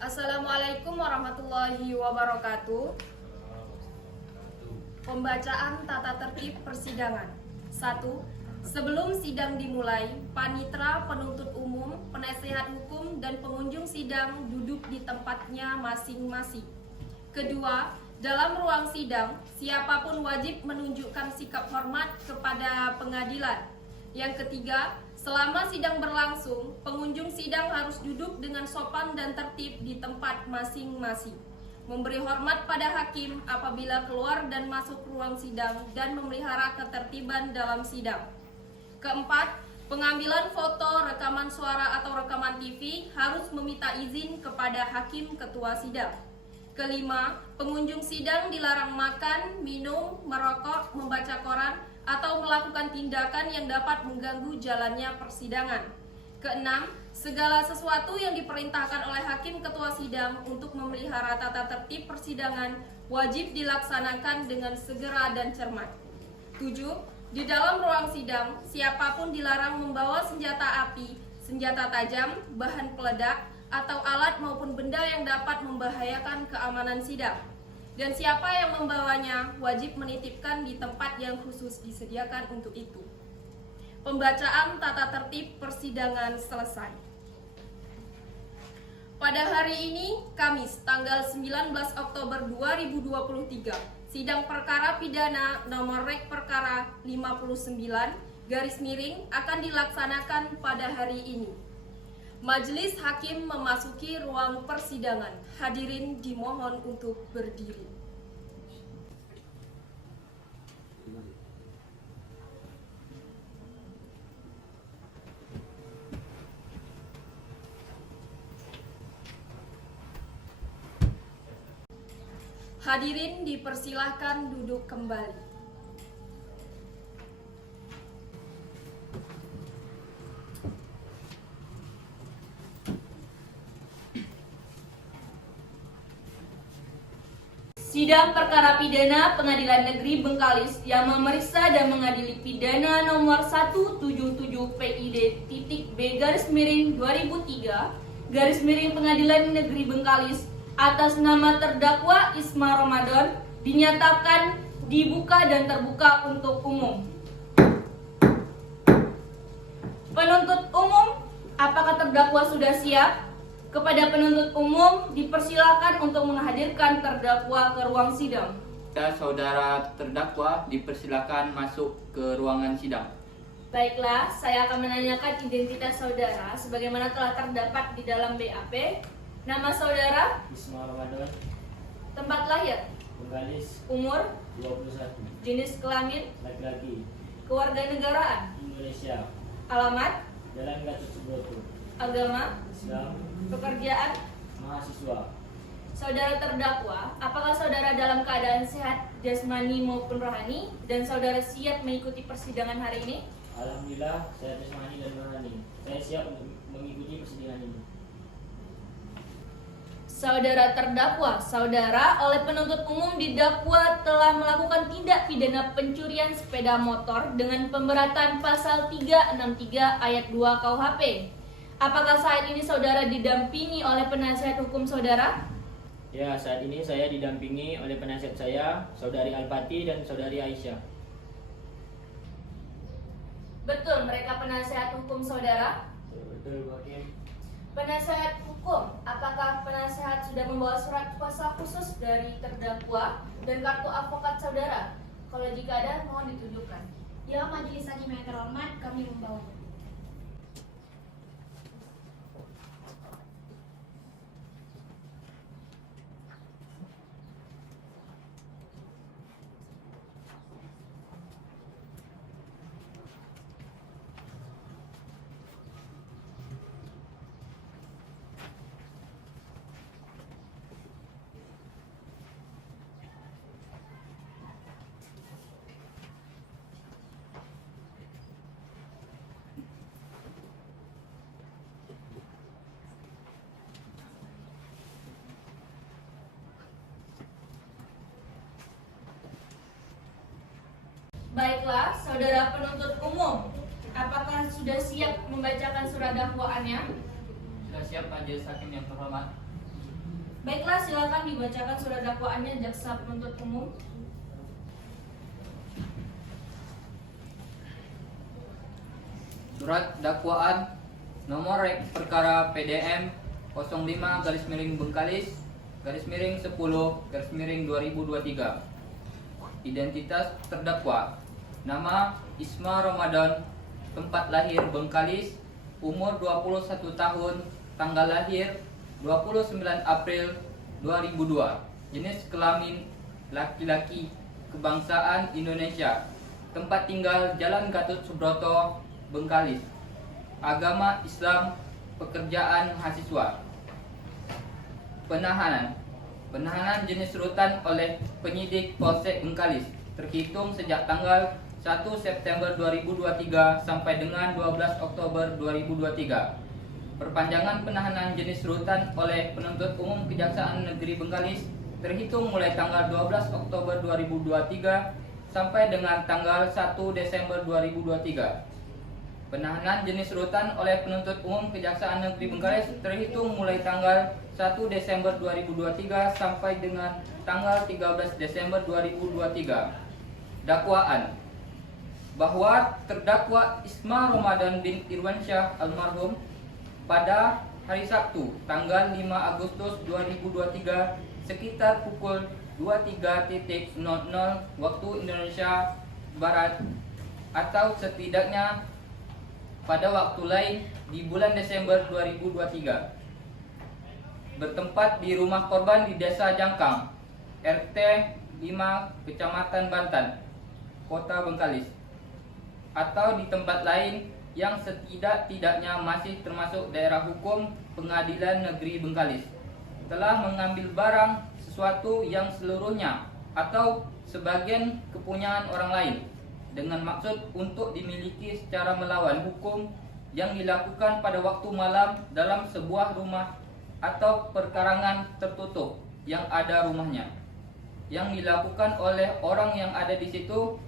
Assalamualaikum warahmatullahi wabarakatuh. Pembacaan tata tertib persidangan. 1. Sebelum sidang dimulai, panitera, penuntut umum, penasehat hukum, dan pengunjung sidang duduk di tempatnya masing-masing. Kedua, dalam ruang sidang, siapapun wajib menunjukkan sikap hormat kepada pengadilan. Yang ketiga, selama sidang berlangsung, pengunjung sidang harus duduk dengan sopan dan tertib di tempat masing-masing. Memberi hormat pada hakim apabila keluar dan masuk ruang sidang dan memelihara ketertiban dalam sidang. Keempat, pengambilan foto, rekaman suara atau rekaman TV harus meminta izin kepada hakim ketua sidang. Kelima, pengunjung sidang dilarang makan, minum, merokok, membaca koran, atau melakukan tindakan yang dapat mengganggu jalannya persidangan. Keenam, segala sesuatu yang diperintahkan oleh hakim ketua sidang untuk memelihara tata tertib persidangan wajib dilaksanakan dengan segera dan cermat. 7. Di dalam ruang sidang, siapapun dilarang membawa senjata api, senjata tajam, bahan peledak, atau alat maupun benda yang dapat membahayakan keamanan sidang. Dan siapa yang membawanya wajib menitipkan di tempat yang khusus disediakan untuk itu. Pembacaan tata tertib persidangan selesai. Pada hari ini, Kamis, tanggal 19 Oktober 2023, sidang perkara pidana nomor rek perkara 59 akan dilaksanakan pada hari ini. Majelis Hakim memasuki ruang persidangan. Hadirin dimohon untuk berdiri. Hadirin dipersilahkan duduk kembali. Sidang perkara pidana Pengadilan Negeri Bengkalis yang memeriksa dan mengadili pidana nomor 177 PID-B-2003 Pengadilan Negeri Bengkalis atas nama terdakwa Isma Ramadan dinyatakan dibuka dan terbuka untuk umum. Penuntut umum, apakah terdakwa sudah siap? Kepada penuntut umum dipersilakan untuk menghadirkan terdakwa ke ruang sidang. Saudara terdakwa dipersilakan masuk ke ruangan sidang. Baiklah, saya akan menanyakan identitas saudara sebagaimana telah terdapat di dalam BAP. Nama saudara? Isma Ramadan. Tempat lahir? Bengkalis. Umur? 21. Jenis kelamin? Laki-laki. Kewarganegaraan? Indonesia. Alamat? Jalan Gatot Subroto. Agama? Islam. Pekerjaan? Mahasiswa. Saudara terdakwa, apakah saudara dalam keadaan sehat jasmani maupun rohani dan saudara siap mengikuti persidangan hari ini? Alhamdulillah, saya jasmani dan rohani. Saya siap untuk mengikuti persidangan ini. Saudara terdakwa, saudara oleh penuntut umum didakwa telah melakukan tindak pidana pencurian sepeda motor dengan pemberatan pasal 363 ayat 2 KUHP. Apakah saat ini saudara didampingi oleh penasihat hukum saudara? Ya, saat ini saya didampingi oleh penasihat saya, Saudari Alpati dan Saudari Aisyah. Betul, mereka penasihat hukum saudara? Betul, Hakim. Penasihat hukum, apakah penasihat sudah membawa surat kuasa khusus dari terdakwa dan kartu advokat saudara? Kalau jika ada, mohon ditunjukkan. Ya, Majelis Hakim yang terhormat, kami membawanya. Baiklah, saudara penuntut umum, apakah sudah siap membacakan surat dakwaannya? Sudah siap, Majelis Hakim yang terhormat. Baiklah, silakan dibacakan surat dakwaannya jaksa penuntut umum. Surat dakwaan nomor perkara PDM 05-Bengkalis-10-2023. Identitas terdakwa: nama Isma Ramadan, tempat lahir Bengkalis, umur 21 tahun, tanggal lahir 29 April 2002, jenis kelamin laki-laki, kebangsaan Indonesia, tempat tinggal Jalan Gatot Subroto, Bengkalis, agama Islam, pekerjaan mahasiswa. Penahanan jenis rutan oleh penyidik Polsek Bengkalis terhitung sejak tanggal 1 September 2023 sampai dengan 12 Oktober 2023. Perpanjangan penahanan jenis rutan oleh penuntut umum Kejaksaan Negeri Bengkalis terhitung mulai tanggal 12 Oktober 2023 sampai dengan tanggal 1 Desember 2023. Penahanan jenis rutan oleh penuntut umum Kejaksaan Negeri Bengkalis terhitung mulai tanggal 1 Desember 2023 sampai dengan tanggal 13 Desember 2023. Dakwaan: bahwa terdakwa Isma Ramadan bin Irwansyah almarhum pada hari Sabtu tanggal 5 Agustus 2023 sekitar pukul 23.00 waktu Indonesia Barat atau setidaknya pada waktu lain di bulan Desember 2023 bertempat di rumah korban di Desa Jangkang, RT 5, Kecamatan Bantan, Kota Bengkalis, atau di tempat lain yang setidak-tidaknya masih termasuk daerah hukum Pengadilan Negeri Bengkalis, telah mengambil barang sesuatu yang seluruhnya atau sebagian kepunyaan orang lain dengan maksud untuk dimiliki secara melawan hukum yang dilakukan pada waktu malam dalam sebuah rumah atau perkarangan tertutup yang ada rumahnya, yang dilakukan oleh orang yang ada di situ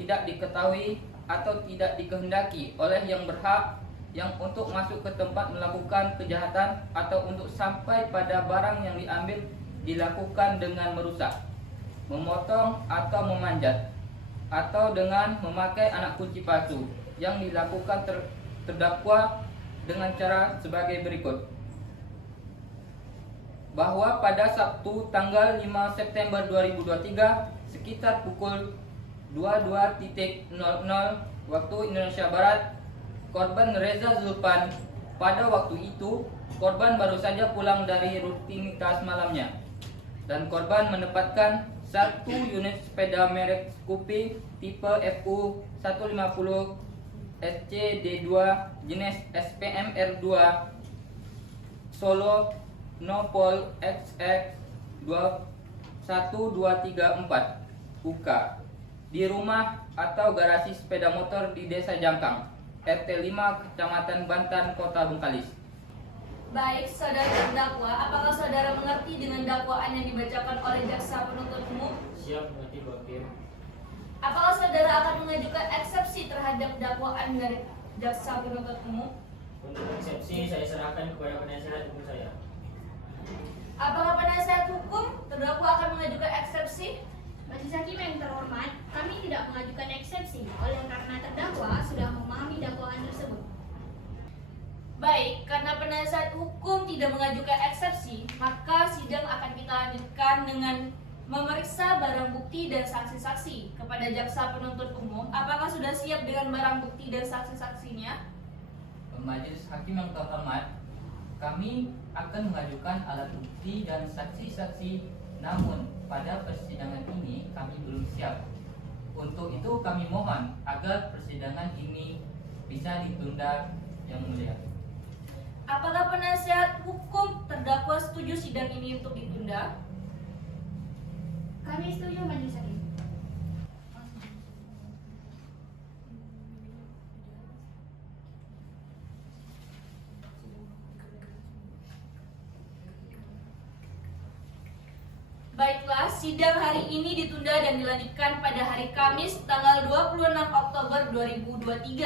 tidak diketahui atau tidak dikehendaki oleh yang berhak yang untuk masuk ke tempat melakukan kejahatan atau untuk sampai pada barang yang diambil dilakukan dengan merusak, memotong atau memanjat, atau dengan memakai anak kunci palsu yang dilakukan terdakwa dengan cara sebagai berikut. Bahwa pada Sabtu tanggal 5 September 2023 sekitar pukul 22.00 waktu Indonesia Barat, korban Reza Zulpan, pada waktu itu korban baru saja pulang dari rutinitas malamnya, dan korban menempatkan satu unit sepeda merek Scoopy tipe FU 150 SCD2 jenis SPM R2 Solo Nopol XX 1234 UK di rumah atau garasi sepeda motor di Desa Jangkang, RT 5, Kecamatan Bantan, Kota Bengkalis. Baik, saudara terdakwa, apakah saudara mengerti dengan dakwaan yang dibacakan oleh jaksa penuntut umum? Siap mengerti, Bu Hakim. Apakah saudara akan mengajukan eksepsi terhadap dakwaan dari jaksa penuntut umum? Untuk eksepsi saya serahkan kepada penasihat hukum saya. Apakah penasihat hukum terdakwa akan mengajukan eksepsi? Majelis Hakim yang terhormat, kami tidak mengajukan eksepsi oleh karena terdakwa sudah memahami dakwaan tersebut. Baik, karena penasihat hukum tidak mengajukan eksepsi, maka sidang akan kita lanjutkan dengan memeriksa barang bukti dan saksi-saksi kepada jaksa penuntut umum. Apakah sudah siap dengan barang bukti dan saksi-saksinya? Majelis Hakim yang terhormat, kami akan mengajukan alat bukti dan saksi-saksi, namun pada persidangan ini kami belum siap. Untuk itu kami mohon agar persidangan ini bisa ditunda, Yang Mulia. Apakah penasihat hukum terdakwa setuju sidang ini untuk ditunda? Kami setuju, Majelis Hakim. Baiklah, sidang hari ini ditunda dan dilanjutkan pada hari Kamis tanggal 26 Oktober 2023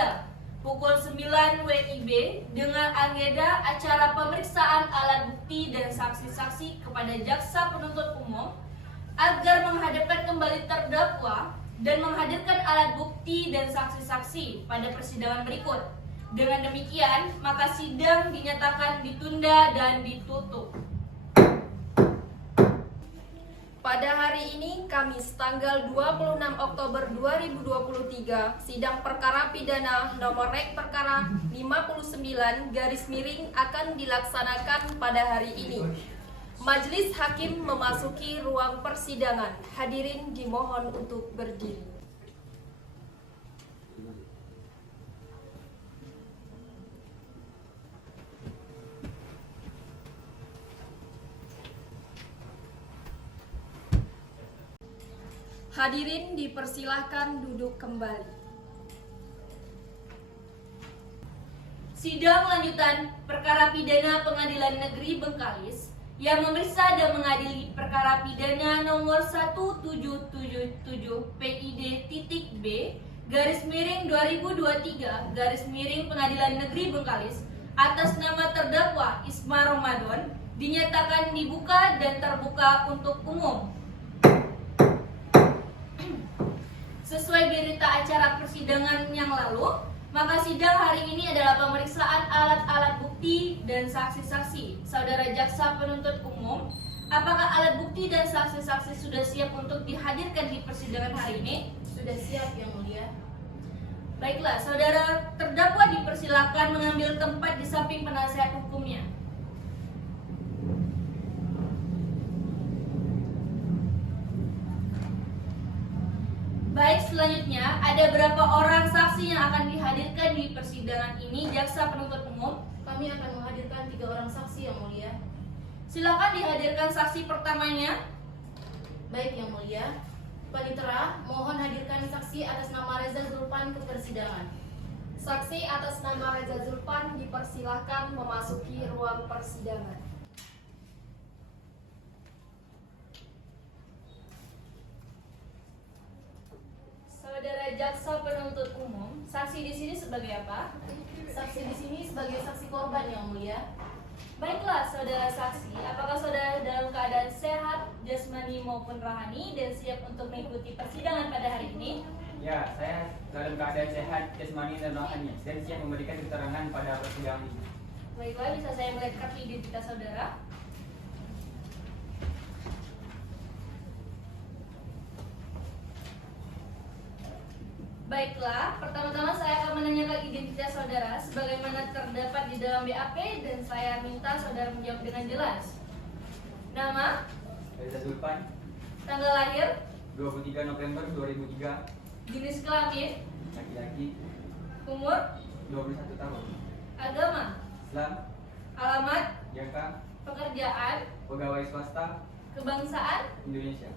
pukul 9 WIB dengan agenda acara pemeriksaan alat bukti dan saksi-saksi kepada jaksa penuntut umum agar menghadapkan kembali terdakwa dan menghadirkan alat bukti dan saksi-saksi pada persidangan berikut. Dengan demikian, maka sidang dinyatakan ditunda dan ditutup. Pada hari ini, Kamis tanggal 26 Oktober 2023, sidang perkara pidana nomor rek perkara 59 garis miring akan dilaksanakan pada hari ini. Majelis Hakim memasuki ruang persidangan. Hadirin dimohon untuk berdiri. Hadirin dipersilahkan duduk kembali. Sidang lanjutan perkara pidana Pengadilan Negeri Bengkalis yang memeriksa dan mengadili perkara pidana nomor 1777 PID.B garis miring 2023 garis miring Pengadilan Negeri Bengkalis atas nama terdakwa Isma Ramadan dinyatakan dibuka dan terbuka untuk umum. Sesuai berita acara persidangan yang lalu, maka sidang hari ini adalah pemeriksaan alat-alat bukti dan saksi-saksi. Saudara jaksa penuntut umum, apakah alat bukti dan saksi-saksi sudah siap untuk dihadirkan di persidangan hari ini? Sudah siap, Yang Mulia. Baiklah, saudara terdakwa dipersilakan mengambil tempat di samping penasihat hukumnya. Baik, selanjutnya ada berapa orang saksi yang akan dihadirkan di persidangan ini, jaksa penuntut umum? Kami akan menghadirkan 3 orang saksi, Yang Mulia. Silakan dihadirkan saksi pertamanya. Baik, Yang Mulia. Panitera, mohon hadirkan saksi atas nama Reza Zulpan ke persidangan. Saksi atas nama Reza Zulpan dipersilahkan memasuki ruang persidangan. Saudara jaksa penuntut umum, saksi di sini sebagai apa? Saksi di sini sebagai saksi korban, Yang Mulia. Baiklah, saudara saksi, apakah saudara dalam keadaan sehat, jasmani maupun rohani dan siap untuk mengikuti persidangan pada hari ini? Ya, saya dalam keadaan sehat, jasmani dan rohani dan siap memberikan keterangan pada persidangan ini. Baiklah, bisa saya melihat kartu identitas saudara? Baiklah, pertama-tama saya akan menanyakan identitas saudara sebagaimana terdapat di dalam BAP dan saya minta saudara menjawab dengan jelas. Nama, Reza Zulpan, tanggal lahir, 23 November 2003, jenis kelamin, laki-laki, umur, 21 tahun, agama, Islam, alamat, Jakarta, pekerjaan, pegawai swasta, kebangsaan. Indonesia.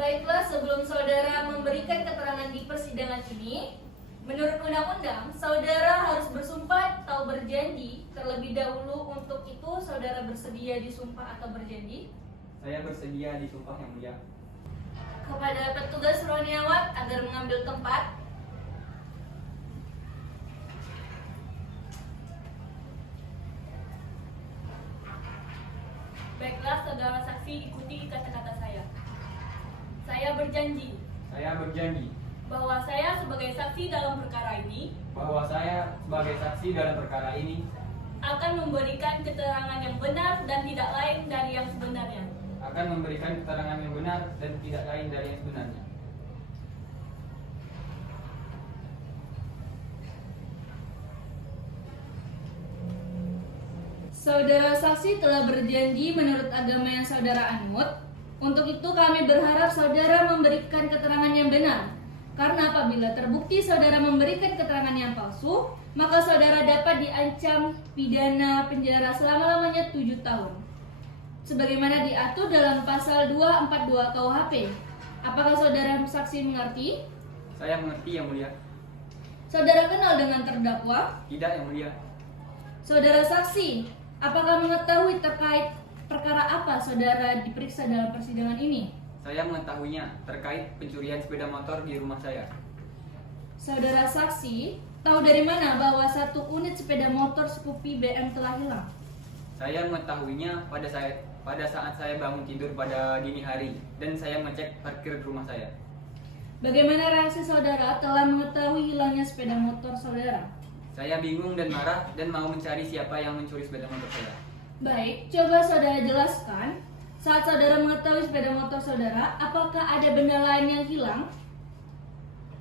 Baiklah, sebelum saudara memberikan keterangan di persidangan ini, menurut undang-undang, saudara harus bersumpah atau berjanji. Terlebih dahulu untuk itu, saudara bersedia disumpah atau berjanji? Saya bersedia disumpah, Yang Mulia. Kepada petugas Roniawat agar mengambil tempat. Baiklah, saudara saksi, ikuti kata-kata saya. Saya berjanji Saya berjanji bahwa saya sebagai saksi dalam perkara ini bahwa saya sebagai saksi dalam perkara ini akan memberikan keterangan yang benar dan tidak lain dari yang sebenarnya. akan memberikan keterangan yang benar dan tidak lain dari yang sebenarnya. Saudara saksi telah berjanji menurut agama yang saudara anut. Untuk itu kami berharap saudara memberikan keterangan yang benar. Karena apabila terbukti saudara memberikan keterangan yang palsu, maka saudara dapat diancam pidana penjara selama-lamanya 7 tahun. Sebagaimana diatur dalam pasal 242 KUHP. Apakah saudara saksi mengerti? Saya mengerti, Yang Mulia. Saudara kenal dengan terdakwa? Tidak, Yang Mulia. Saudara saksi, apakah mengetahui terkait perkara apa saudara diperiksa dalam persidangan ini? Saya mengetahuinya terkait pencurian sepeda motor di rumah saya. Saudara saksi tahu dari mana bahwa 1 unit sepeda motor Scoopy BM telah hilang? Saya mengetahuinya pada saat saya bangun tidur pada dini hari dan saya mengecek parkir rumah saya. Bagaimana reaksi saudara telah mengetahui hilangnya sepeda motor saudara? Saya bingung dan marah dan mau mencari siapa yang mencuri sepeda motor saya. Baik, coba saudara jelaskan. Saat saudara mengetahui sepeda motor saudara, apakah ada benda lain yang hilang?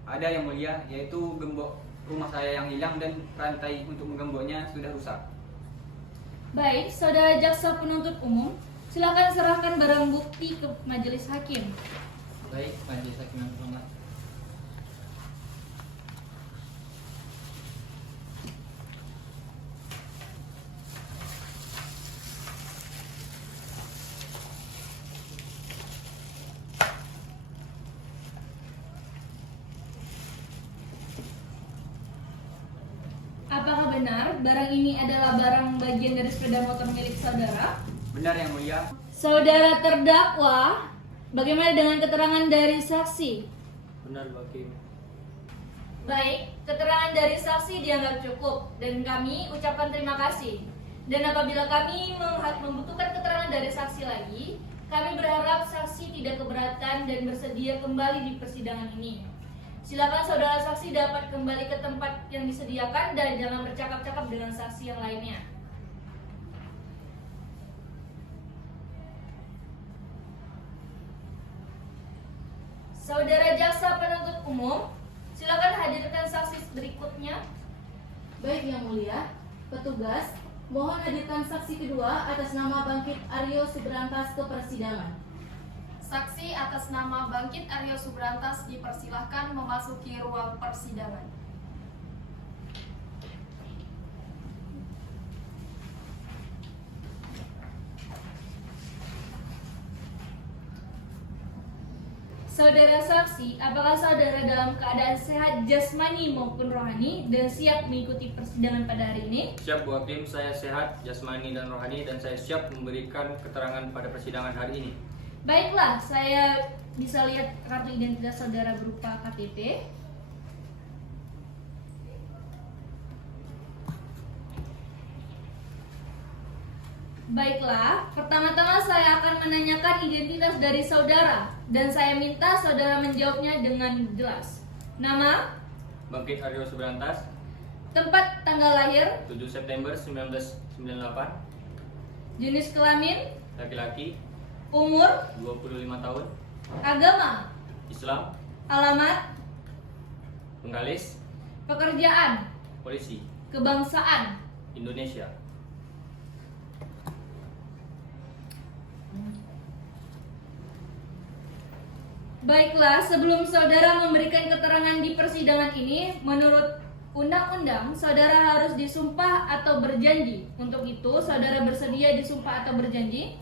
Ada yang mulia, yaitu gembok rumah saya yang hilang dan rantai untuk menggemboknya sudah rusak. Baik, saudara jaksa penuntut umum, silakan serahkan barang bukti ke majelis hakim. Baik, majelis hakim yang hormat. Apakah benar barang ini adalah barang bagian dari sepeda motor milik saudara? Benar yang mulia. Saudara terdakwa, bagaimana dengan keterangan dari saksi? Benar, Bu Hakim. Baik, keterangan dari saksi dianggap cukup dan kami ucapkan terima kasih. Dan apabila kami membutuhkan keterangan dari saksi lagi, kami berharap saksi tidak keberatan dan bersedia kembali di persidangan ini. Silakan saudara saksi dapat kembali ke tempat yang disediakan dan jangan bercakap-cakap dengan saksi yang lainnya. Saudara jaksa penuntut umum, silakan hadirkan saksi berikutnya. Baik yang mulia, petugas, mohon hadirkan saksi kedua atas nama Bangkit Aryo Subrantas ke persidangan. Saksi atas nama Bangkit Aryo Subrantas dipersilahkan memasuki ruang persidangan. Saudara saksi, apakah saudara dalam keadaan sehat jasmani maupun rohani dan siap mengikuti persidangan pada hari ini? Siap, Bu Hakim. Saya sehat, jasmani dan rohani, dan saya siap memberikan keterangan pada persidangan hari ini. Baiklah, saya bisa lihat kartu identitas saudara berupa KTP. Baiklah, pertama-tama saya akan menanyakan identitas dari saudara dan saya minta saudara menjawabnya dengan jelas. Nama, Bangkit Aryo Subrantas, tempat tanggal lahir, 7 September 1998, jenis kelamin, laki-laki, umur, 25 tahun, agama, Islam, alamat, Bengkalis, pekerjaan, polisi, kebangsaan. Indonesia. Baiklah, sebelum saudara memberikan keterangan di persidangan ini, menurut undang-undang, saudara harus disumpah atau berjanji. Untuk itu, saudara bersedia disumpah atau berjanji?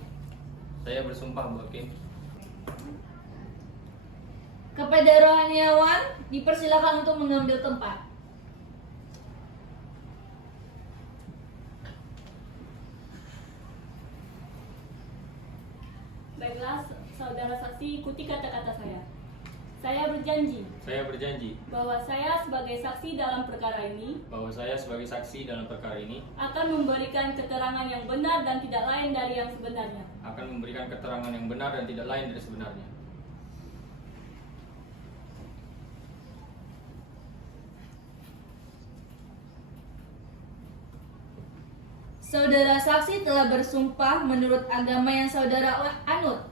Saya bersumpah, Bu Hakim. Kepada rohaniawan, dipersilakan untuk mengambil tempat. Baiklah, saudara saksi, ikuti kata-kata saya. Saya berjanji Saya berjanji bahwa saya sebagai saksi dalam perkara ini bahwa saya sebagai saksi dalam perkara ini akan memberikan keterangan yang benar dan tidak lain dari yang sebenarnya. akan memberikan keterangan yang benar dan tidak lain dari sebenarnya. Saudara saksi telah bersumpah menurut agama yang saudara anut.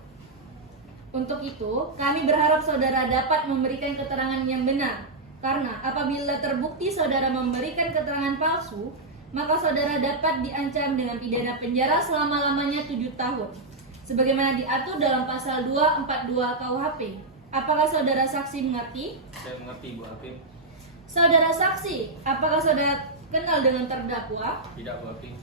Untuk itu, kami berharap saudara dapat memberikan keterangan yang benar. Karena apabila terbukti saudara memberikan keterangan palsu, maka saudara dapat diancam dengan pidana penjara selama-lamanya 7 tahun. Sebagaimana diatur dalam pasal 242 KUHP. Apakah saudara saksi mengerti? Saya mengerti, Bu Hakim. Saudara saksi, apakah saudara kenal dengan terdakwa? Tidak, Bu Hakim.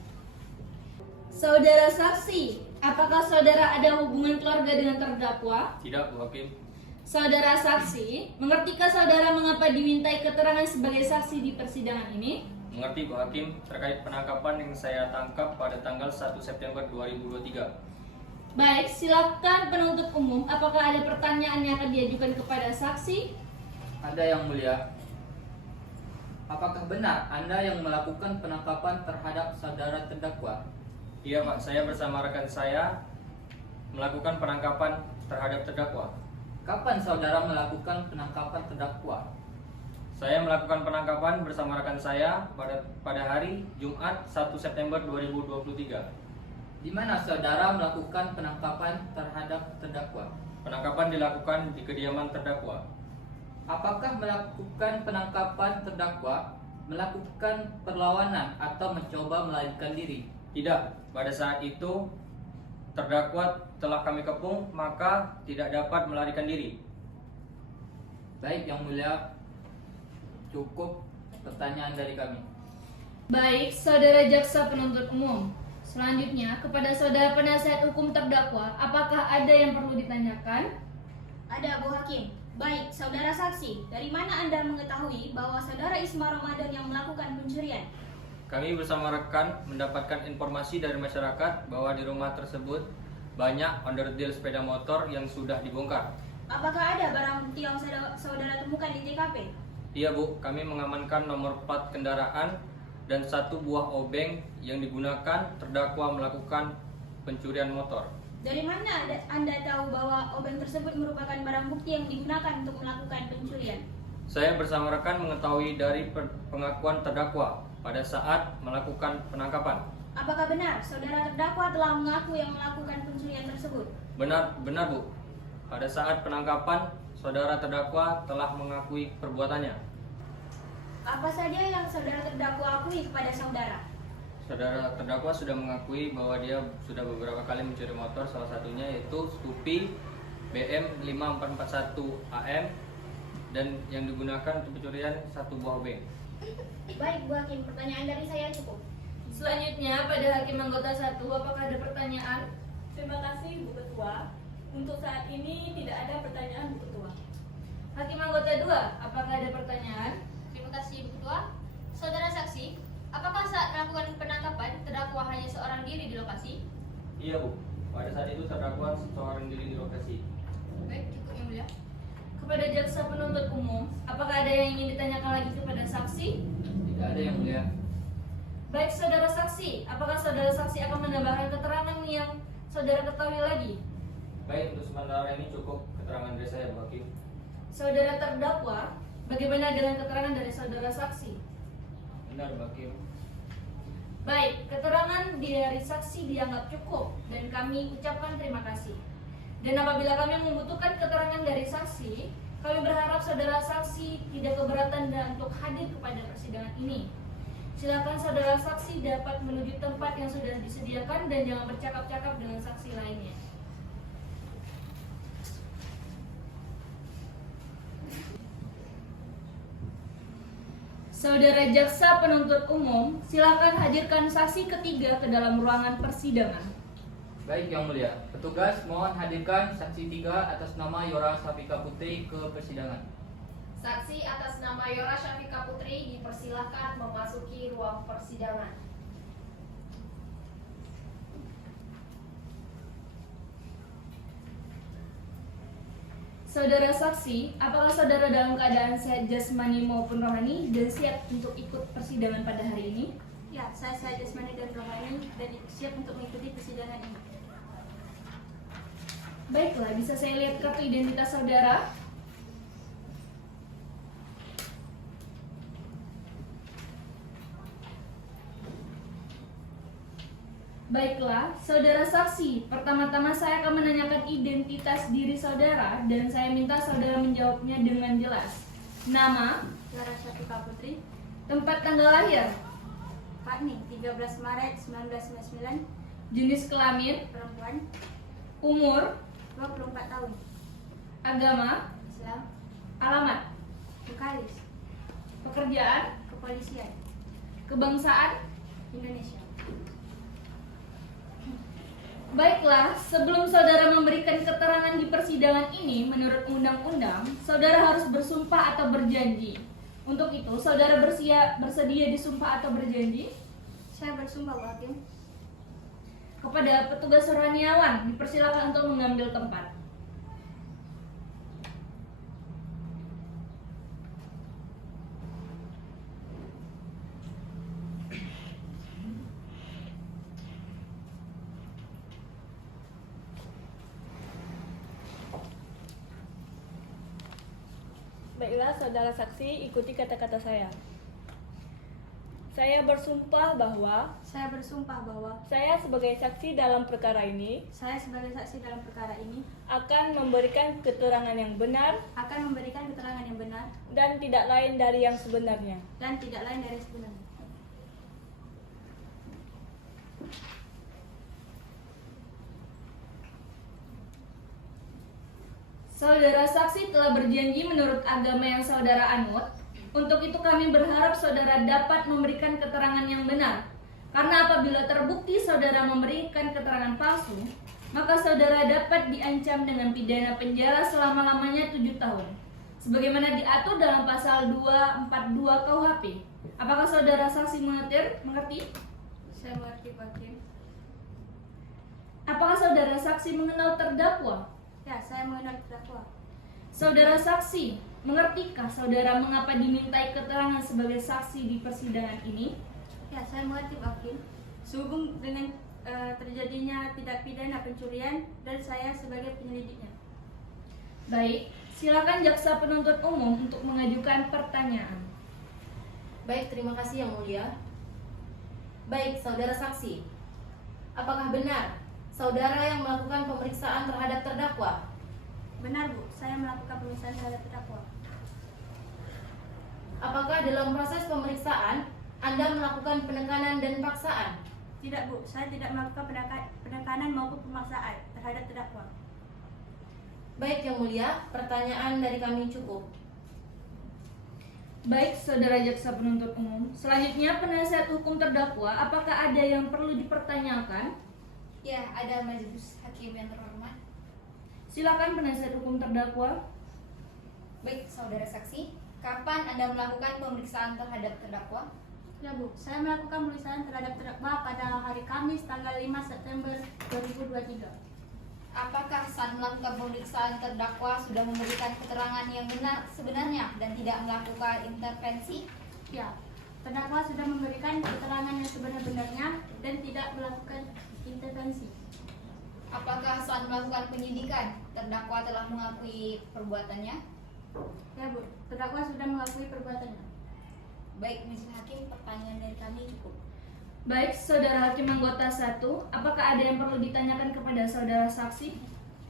Saudara saksi, apakah saudara ada hubungan keluarga dengan terdakwa? Tidak, Bu Hakim. Saudara saksi, mengertikah saudara mengapa dimintai keterangan sebagai saksi di persidangan ini? Mengerti, Bu Hakim, terkait penangkapan yang saya tangkap pada tanggal 1 September 2023. Baik, silakan penuntut umum. Apakah ada pertanyaan yang akan diajukan kepada saksi? Ada yang mulia. Apakah benar Anda yang melakukan penangkapan terhadap saudara terdakwa? Iya Pak, saya bersama rekan saya melakukan penangkapan terhadap terdakwa. Kapan saudara melakukan penangkapan terdakwa? Saya melakukan penangkapan bersama rekan saya pada hari Jumat 1 September 2023. Di mana saudara melakukan penangkapan terhadap terdakwa? Penangkapan dilakukan di kediaman terdakwa. Apakah melakukan penangkapan terdakwa melakukan perlawanan atau mencoba melarikan diri? Tidak, pada saat itu terdakwa telah kami kepung, maka tidak dapat melarikan diri. Baik yang mulia, cukup pertanyaan dari kami. Baik, saudara jaksa penuntut umum. Selanjutnya, kepada saudara penasihat hukum terdakwa, apakah ada yang perlu ditanyakan? Ada Bu Hakim. Baik, saudara saksi, dari mana Anda mengetahui bahwa saudara Isma Ramadan yang melakukan pencurian? Kami bersama rekan mendapatkan informasi dari masyarakat bahwa di rumah tersebut banyak onderdil sepeda motor yang sudah dibongkar. Apakah ada barang bukti yang saudara temukan di TKP? Iya Bu, kami mengamankan nomor plat kendaraan dan satu buah obeng yang digunakan terdakwa melakukan pencurian motor. Dari mana Anda tahu bahwa obeng tersebut merupakan barang bukti yang digunakan untuk melakukan pencurian? Saya bersama rekan mengetahui dari pengakuan terdakwa pada saat melakukan penangkapan. Apakah benar saudara terdakwa telah mengaku yang melakukan pencurian tersebut? Benar Bu. Pada saat penangkapan, saudara terdakwa telah mengakui perbuatannya. Apa saja yang saudara terdakwa akui kepada saudara? Saudara terdakwa sudah mengakui bahwa dia sudah beberapa kali mencuri motor, salah satunya yaitu Scoopy BM 5441 AM dan yang digunakan untuk pencurian satu buah obeng. Baik Bu Hakim, pertanyaan dari saya cukup. Selanjutnya, pada hakim anggota 1, apakah ada pertanyaan? Terima kasih Bu Ketua. Untuk saat ini tidak ada pertanyaan Bu Ketua. Hakim anggota 2, apakah ada pertanyaan? Terima kasih Bu Ketua. Saudara saksi, apakah saat melakukan penangkapan terdakwa hanya seorang diri di lokasi? Iya Bu, pada saat itu terdakwa seorang diri di lokasi. Baik, cukup yang mulia. Kepada jaksa penuntut umum, apakah ada yang ingin ditanyakan lagi kepada saksi? Tidak ada yang mulia. Baik, saudara saksi, apakah saudara saksi akan menambahkan keterangan yang saudara ketahui lagi? Baik, untuk sementara ini cukup keterangan dari saya Bu Hakim. Saudara terdakwa, bagaimana dengan keterangan dari saudara saksi? Benar Bu Hakim. Baik, keterangan dari saksi dianggap cukup dan kami ucapkan terima kasih. Dan apabila kami membutuhkan keterangan dari saksi, kami berharap saudara saksi tidak keberatan dan untuk hadir kepada persidangan ini. Silakan saudara saksi dapat menuju tempat yang sudah disediakan dan jangan bercakap-cakap dengan saksi lainnya. Saudara jaksa penuntut umum, silakan hadirkan saksi ketiga ke dalam ruangan persidangan. Baik yang mulia, petugas mohon hadirkan saksi 3 atas nama Yora Safika Putri ke persidangan. Saksi atas nama Yora Syafika Putri dipersilahkan memasuki ruang persidangan. Saudara saksi, apakah saudara dalam keadaan sehat jasmani maupun rohani dan siap untuk ikut persidangan pada hari ini? Ya, saya sehat jasmani dan rohani dan siap untuk mengikuti persidangan ini. Baiklah, bisa saya lihat kartu identitas saudara? Baiklah, saudara saksi, pertama-tama saya akan menanyakan identitas diri saudara dan saya minta saudara menjawabnya dengan jelas. Nama, Yora Syafika Putri, tempat tanggal lahir, Pakni, 13 Maret 1999, jenis kelamin, perempuan, umur, 24 tahun, agama, Islam, alamat, Bekalis, pekerjaan, kepolisian, kebangsaan. Indonesia. Baiklah, sebelum saudara memberikan keterangan di persidangan ini, menurut undang-undang, saudara harus bersumpah atau berjanji. Untuk itu, saudara bersedia disumpah atau berjanji? Saya bersumpah Bu Hakim. Kepada petugas Soraniawan, dipersilakan untuk mengambil tempat. Baiklah, saudara saksi, ikuti kata-kata saya. Saya bersumpah bahwa Saya bersumpah bahwa saya sebagai saksi dalam perkara ini saya sebagai saksi dalam perkara ini akan memberikan keterangan yang benar akan memberikan keterangan yang benar dan tidak lain dari yang sebenarnya. dan tidak lain dari sebenarnya. Saudara saksi telah berjanji menurut agama yang saudara anut. Untuk itu kami berharap saudara dapat memberikan keterangan yang benar. Karena apabila terbukti saudara memberikan keterangan palsu, maka saudara dapat diancam dengan pidana penjara selama-lamanya 7 tahun. Sebagaimana diatur dalam pasal 242 KUHP. Apakah saudara saksi mengerti? Saya mengerti, Pak Hakim. Apakah saudara saksi mengenal terdakwa? Ya, saya mengenal terdakwa. Saudara saksi, mengertikah saudara mengapa dimintai keterangan sebagai saksi di persidangan ini? Ya, saya mengerti, Pak Hakim. Sehubung dengan terjadinya tindak pidana pencurian dan saya sebagai penyelidiknya. Baik, silakan jaksa penuntut umum untuk mengajukan pertanyaan. Baik, terima kasih Yang Mulia. Baik, saudara saksi. Apakah benar saudara yang melakukan pemeriksaan terhadap terdakwa? Benar, Bu. Saya melakukan pemeriksaan terhadap terdakwa. Apakah dalam proses pemeriksaan Anda melakukan penekanan dan paksaan? Tidak, Bu. Saya tidak melakukan penekanan maupun pemaksaan terhadap terdakwa. Baik, Yang Mulia, pertanyaan dari kami cukup. Baik, saudara jaksa penuntut umum. Selanjutnya, penasihat hukum terdakwa, apakah ada yang perlu dipertanyakan? Ya, ada majelis hakim yang terhormat. Silakan penasihat hukum terdakwa. Baik, saudara saksi, kapan Anda melakukan pemeriksaan terhadap terdakwa? Ya, Bu. Saya melakukan pemeriksaan terhadap terdakwa pada hari Kamis tanggal 5 September 2023. Apakah saat melakukan pemeriksaan terdakwa sudah memberikan keterangan yang benar sebenarnya dan tidak melakukan intervensi? Ya, terdakwa sudah memberikan keterangan yang sebenar-benarnya dan tidak melakukan intervensi. Apakah saat melakukan penyidikan terdakwa telah mengakui perbuatannya? Ya, Bu. Terdakwa sudah mengakui perbuatannya. Baik, majelis hakim, pertanyaan dari kami cukup. Baik, saudara hakim anggota 1, apakah ada yang perlu ditanyakan kepada saudara saksi?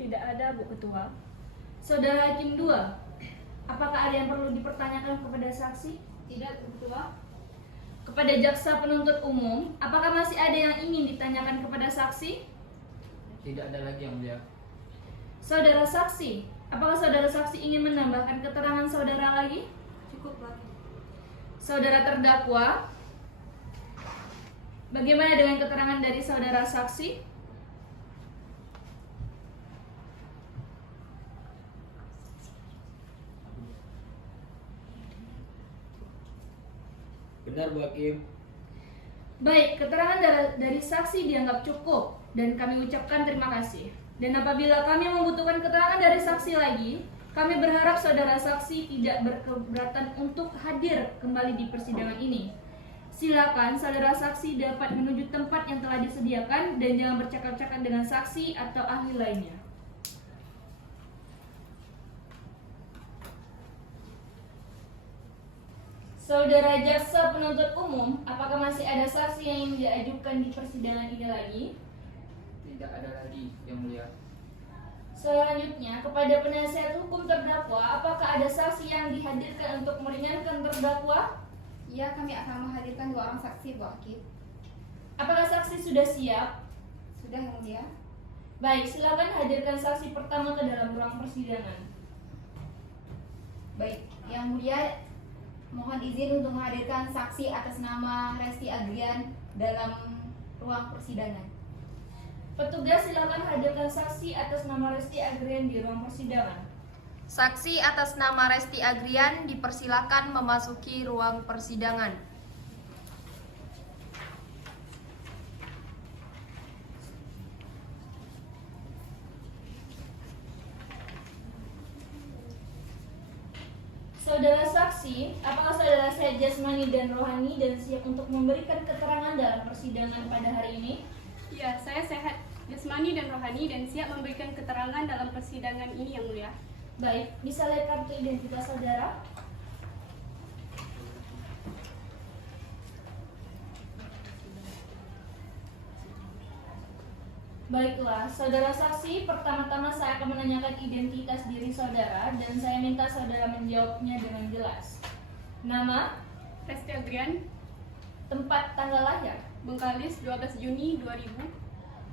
Tidak ada, Bu Ketua. Saudara hakim 2, apakah ada yang perlu dipertanyakan kepada saksi? Tidak, Bu Ketua. Kepada jaksa penuntut umum, apakah masih ada yang ingin ditanyakan kepada saksi? Tidak ada lagi yang mulia. Saudara saksi, apakah saudara saksi ingin menambahkan keterangan saudara lagi? Cukup, Pak. Saudara terdakwa, bagaimana dengan keterangan dari saudara saksi? Benar, Bu Hakim. Baik, keterangan dari saksi dianggap cukup dan kami ucapkan terima kasih. Dan apabila kami membutuhkan keterangan dari saksi lagi, kami berharap saudara saksi tidak berkeberatan untuk hadir kembali di persidangan ini. Silakan saudara saksi dapat menuju tempat yang telah disediakan dan jangan bercakap-cakap dengan saksi atau ahli lainnya. Saudara jaksa penuntut umum, apakah masih ada saksi yang ingin diajukan di persidangan ini lagi? Tidak ada lagi yang mulia. Selanjutnya, kepada penasihat hukum terdakwa, apakah ada saksi yang dihadirkan untuk meringankan terdakwa? Ya, kami akan menghadirkan 2 orang saksi, Bu Hakim. Apakah saksi sudah siap? Sudah, yang mulia. Baik, silakan hadirkan saksi pertama ke dalam ruang persidangan. Baik, yang mulia, mohon izin untuk menghadirkan saksi atas nama Resti Adrian dalam ruang persidangan. Petugas silakan hadirkan saksi atas nama Resti Agrian di ruang persidangan. Saksi atas nama Resti Agrian dipersilakan memasuki ruang persidangan. Saudara saksi, apakah saudara sehat jasmani dan rohani dan siap untuk memberikan keterangan dalam persidangan pada hari ini? Ya, saya sehat jasmani dan rohani dan siap memberikan keterangan dalam persidangan ini yang mulia. Baik, bisa lihat kartu identitas saudara? Baiklah, saudara saksi, pertama-tama saya akan menanyakan identitas diri saudara dan saya minta saudara menjawabnya dengan jelas. Nama, Resti Agrian, tempat tanggal lahir, Bengkalis 12 Juni 2000,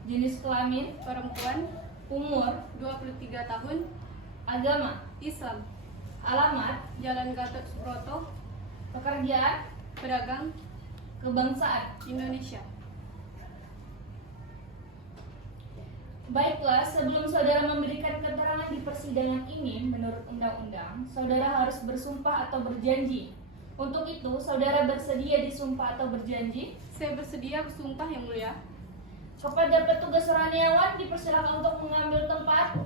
jenis kelamin, perempuan, umur, 23 tahun, agama, Islam, alamat, Jalan Gatot Subroto, pekerjaan, pedagang, kebangsaan. Indonesia. Baiklah, sebelum saudara memberikan keterangan di persidangan ini, menurut undang-undang, saudara harus bersumpah atau berjanji. Untuk itu, saudara bersedia disumpah atau berjanji? Saya bersedia bersumpah yang mulia. Kepada petugas Raniawan, dipersilakan untuk mengambil tempat.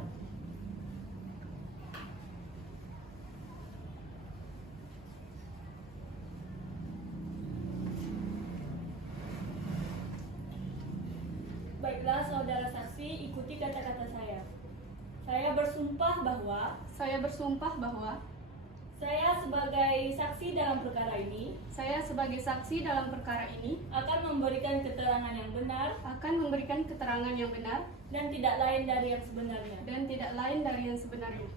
Baiklah saudara saksi, ikuti kata-kata saya. Saya bersumpah bahwa saya sebagai saksi dalam perkara ini akan memberikan keterangan yang benar dan tidak lain dari yang sebenarnya.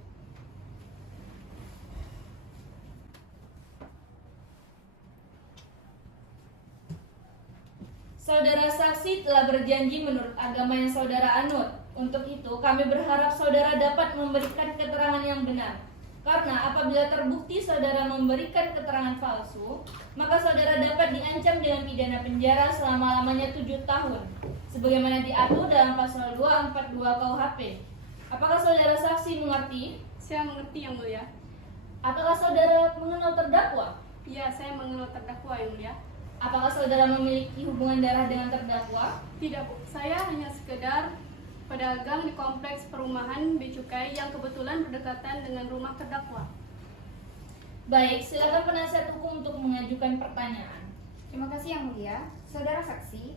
Saudara saksi telah berjanji menurut agama yang saudara anut. Untuk itu, kami berharap saudara dapat memberikan keterangan yang benar. Karena apabila terbukti saudara memberikan keterangan palsu, maka saudara dapat diancam dengan pidana penjara selama-lamanya 7 tahun, sebagaimana diatur dalam pasal 242 KUHP. Apakah saudara saksi mengerti? Saya mengerti yang mulia. Apakah saudara mengenal terdakwa? Ya, saya mengenal terdakwa yang mulia. Apakah saudara memiliki hubungan darah dengan terdakwa? Tidak, Bu. Saya hanya sekedar pedagang di kompleks perumahan Becukai yang kebetulan berdekatan dengan rumah terdakwa. Baik, silakan penasihat hukum untuk mengajukan pertanyaan. Terima kasih yang mulia. Saudara saksi,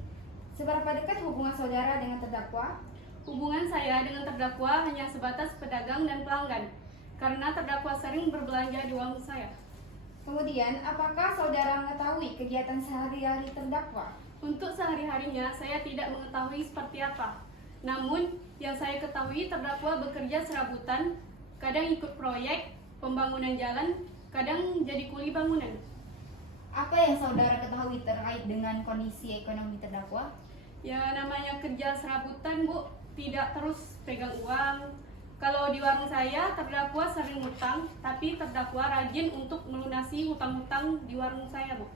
seberapa dekat hubungan saudara dengan terdakwa? Hubungan saya dengan terdakwa hanya sebatas pedagang dan pelanggan, karena terdakwa sering berbelanja di warung saya. Kemudian, apakah saudara mengetahui kegiatan sehari-hari terdakwa? Untuk sehari-harinya, saya tidak mengetahui seperti apa. Namun, yang saya ketahui terdakwa bekerja serabutan, kadang ikut proyek, pembangunan jalan, kadang jadi kuli bangunan. Apa yang saudara ketahui terkait dengan kondisi ekonomi terdakwa? Ya, namanya kerja serabutan, Bu, tidak terus pegang uang. Kalau di warung saya, terdakwa sering utang, tapi terdakwa rajin untuk melunasi hutang-hutang di warung saya, Bu.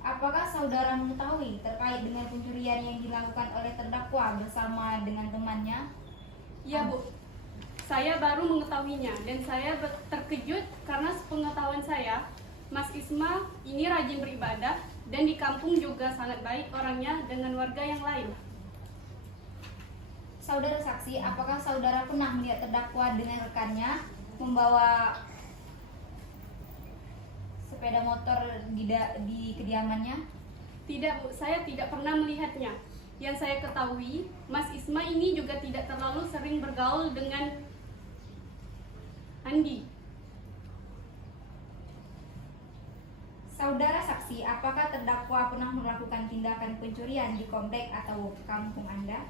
Apakah saudara mengetahui terkait dengan pencurian yang dilakukan oleh terdakwa bersama dengan temannya? Ya, Bu. Saya baru mengetahuinya dan saya terkejut karena sepengetahuan saya, Mas Isma ini rajin beribadah dan di kampung juga sangat baik orangnya dengan warga yang lain. Saudara saksi, apakah saudara pernah melihat terdakwa dengan rekannya membawa sepeda motor di kediamannya? Tidak, Bu, saya tidak pernah melihatnya. Yang saya ketahui, Mas Isma ini juga tidak terlalu sering bergaul dengan Andi. Saudara saksi, apakah terdakwa pernah melakukan tindakan pencurian di komplek atau kampung Anda?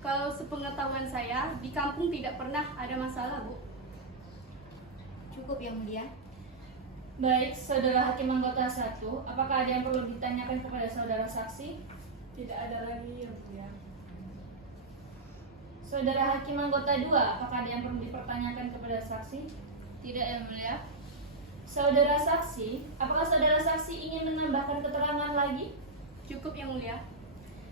Kalau sepengetahuan saya, di kampung tidak pernah ada masalah, Bu. Cukup yang mulia. Baik, saudara hakim anggota 1, apakah ada yang perlu ditanyakan kepada saudara saksi? Tidak ada lagi, ya, Bu. Saudara hakim anggota 2, apakah ada yang perlu dipertanyakan kepada saksi? Tidak, yang mulia. Saudara saksi, apakah saudara saksi ingin menambahkan keterangan lagi? Cukup yang mulia.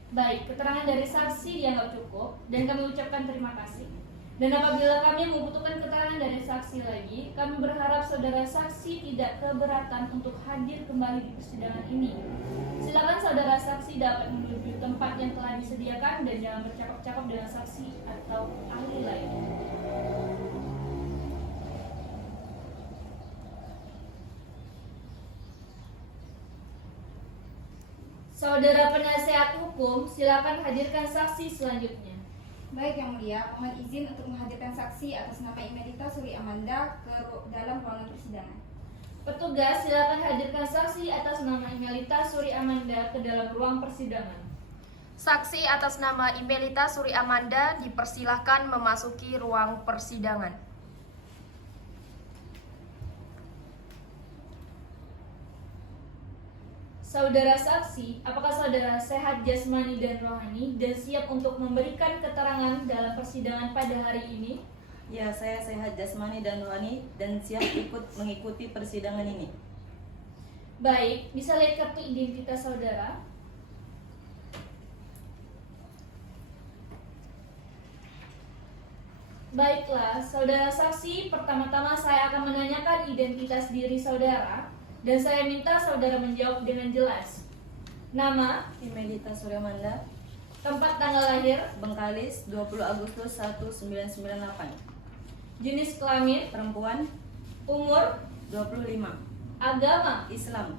Baik, keterangan dari saksi dianggap cukup dan kami ucapkan terima kasih. Dan apabila kami membutuhkan keterangan dari saksi lagi, kami berharap saudara saksi tidak keberatan untuk hadir kembali di persidangan ini. Silakan saudara saksi dapat menuju tempat yang telah disediakan dan jangan bercakap-cakap dengan saksi atau ahli lain. Saudara penasihat hukum, silakan hadirkan saksi selanjutnya. Baik Yang Mulia, mohon izin untuk menghadirkan saksi atas nama Imelita Suri Amanda dalam ruangan persidangan. Petugas, silakan hadirkan saksi atas nama Imelita Suri Amanda ke dalam ruang persidangan. Saksi atas nama Imelita Suri Amanda dipersilahkan memasuki ruang persidangan. Saudara saksi, apakah saudara sehat jasmani dan rohani dan siap untuk memberikan keterangan dalam persidangan pada hari ini? Ya, saya sehat jasmani dan rohani dan siap mengikuti persidangan ini. Baik, bisa lihat kartu identitas saudara? Baiklah, saudara saksi, pertama-tama saya akan menanyakan identitas diri saudara dan saya minta saudara menjawab dengan jelas. Nama, Imelita Suri Amanda, tempat tanggal lahir, Bengkalis, 20 Agustus 1998. jenis kelamin, Perempuan, umur, 25. agama, Islam,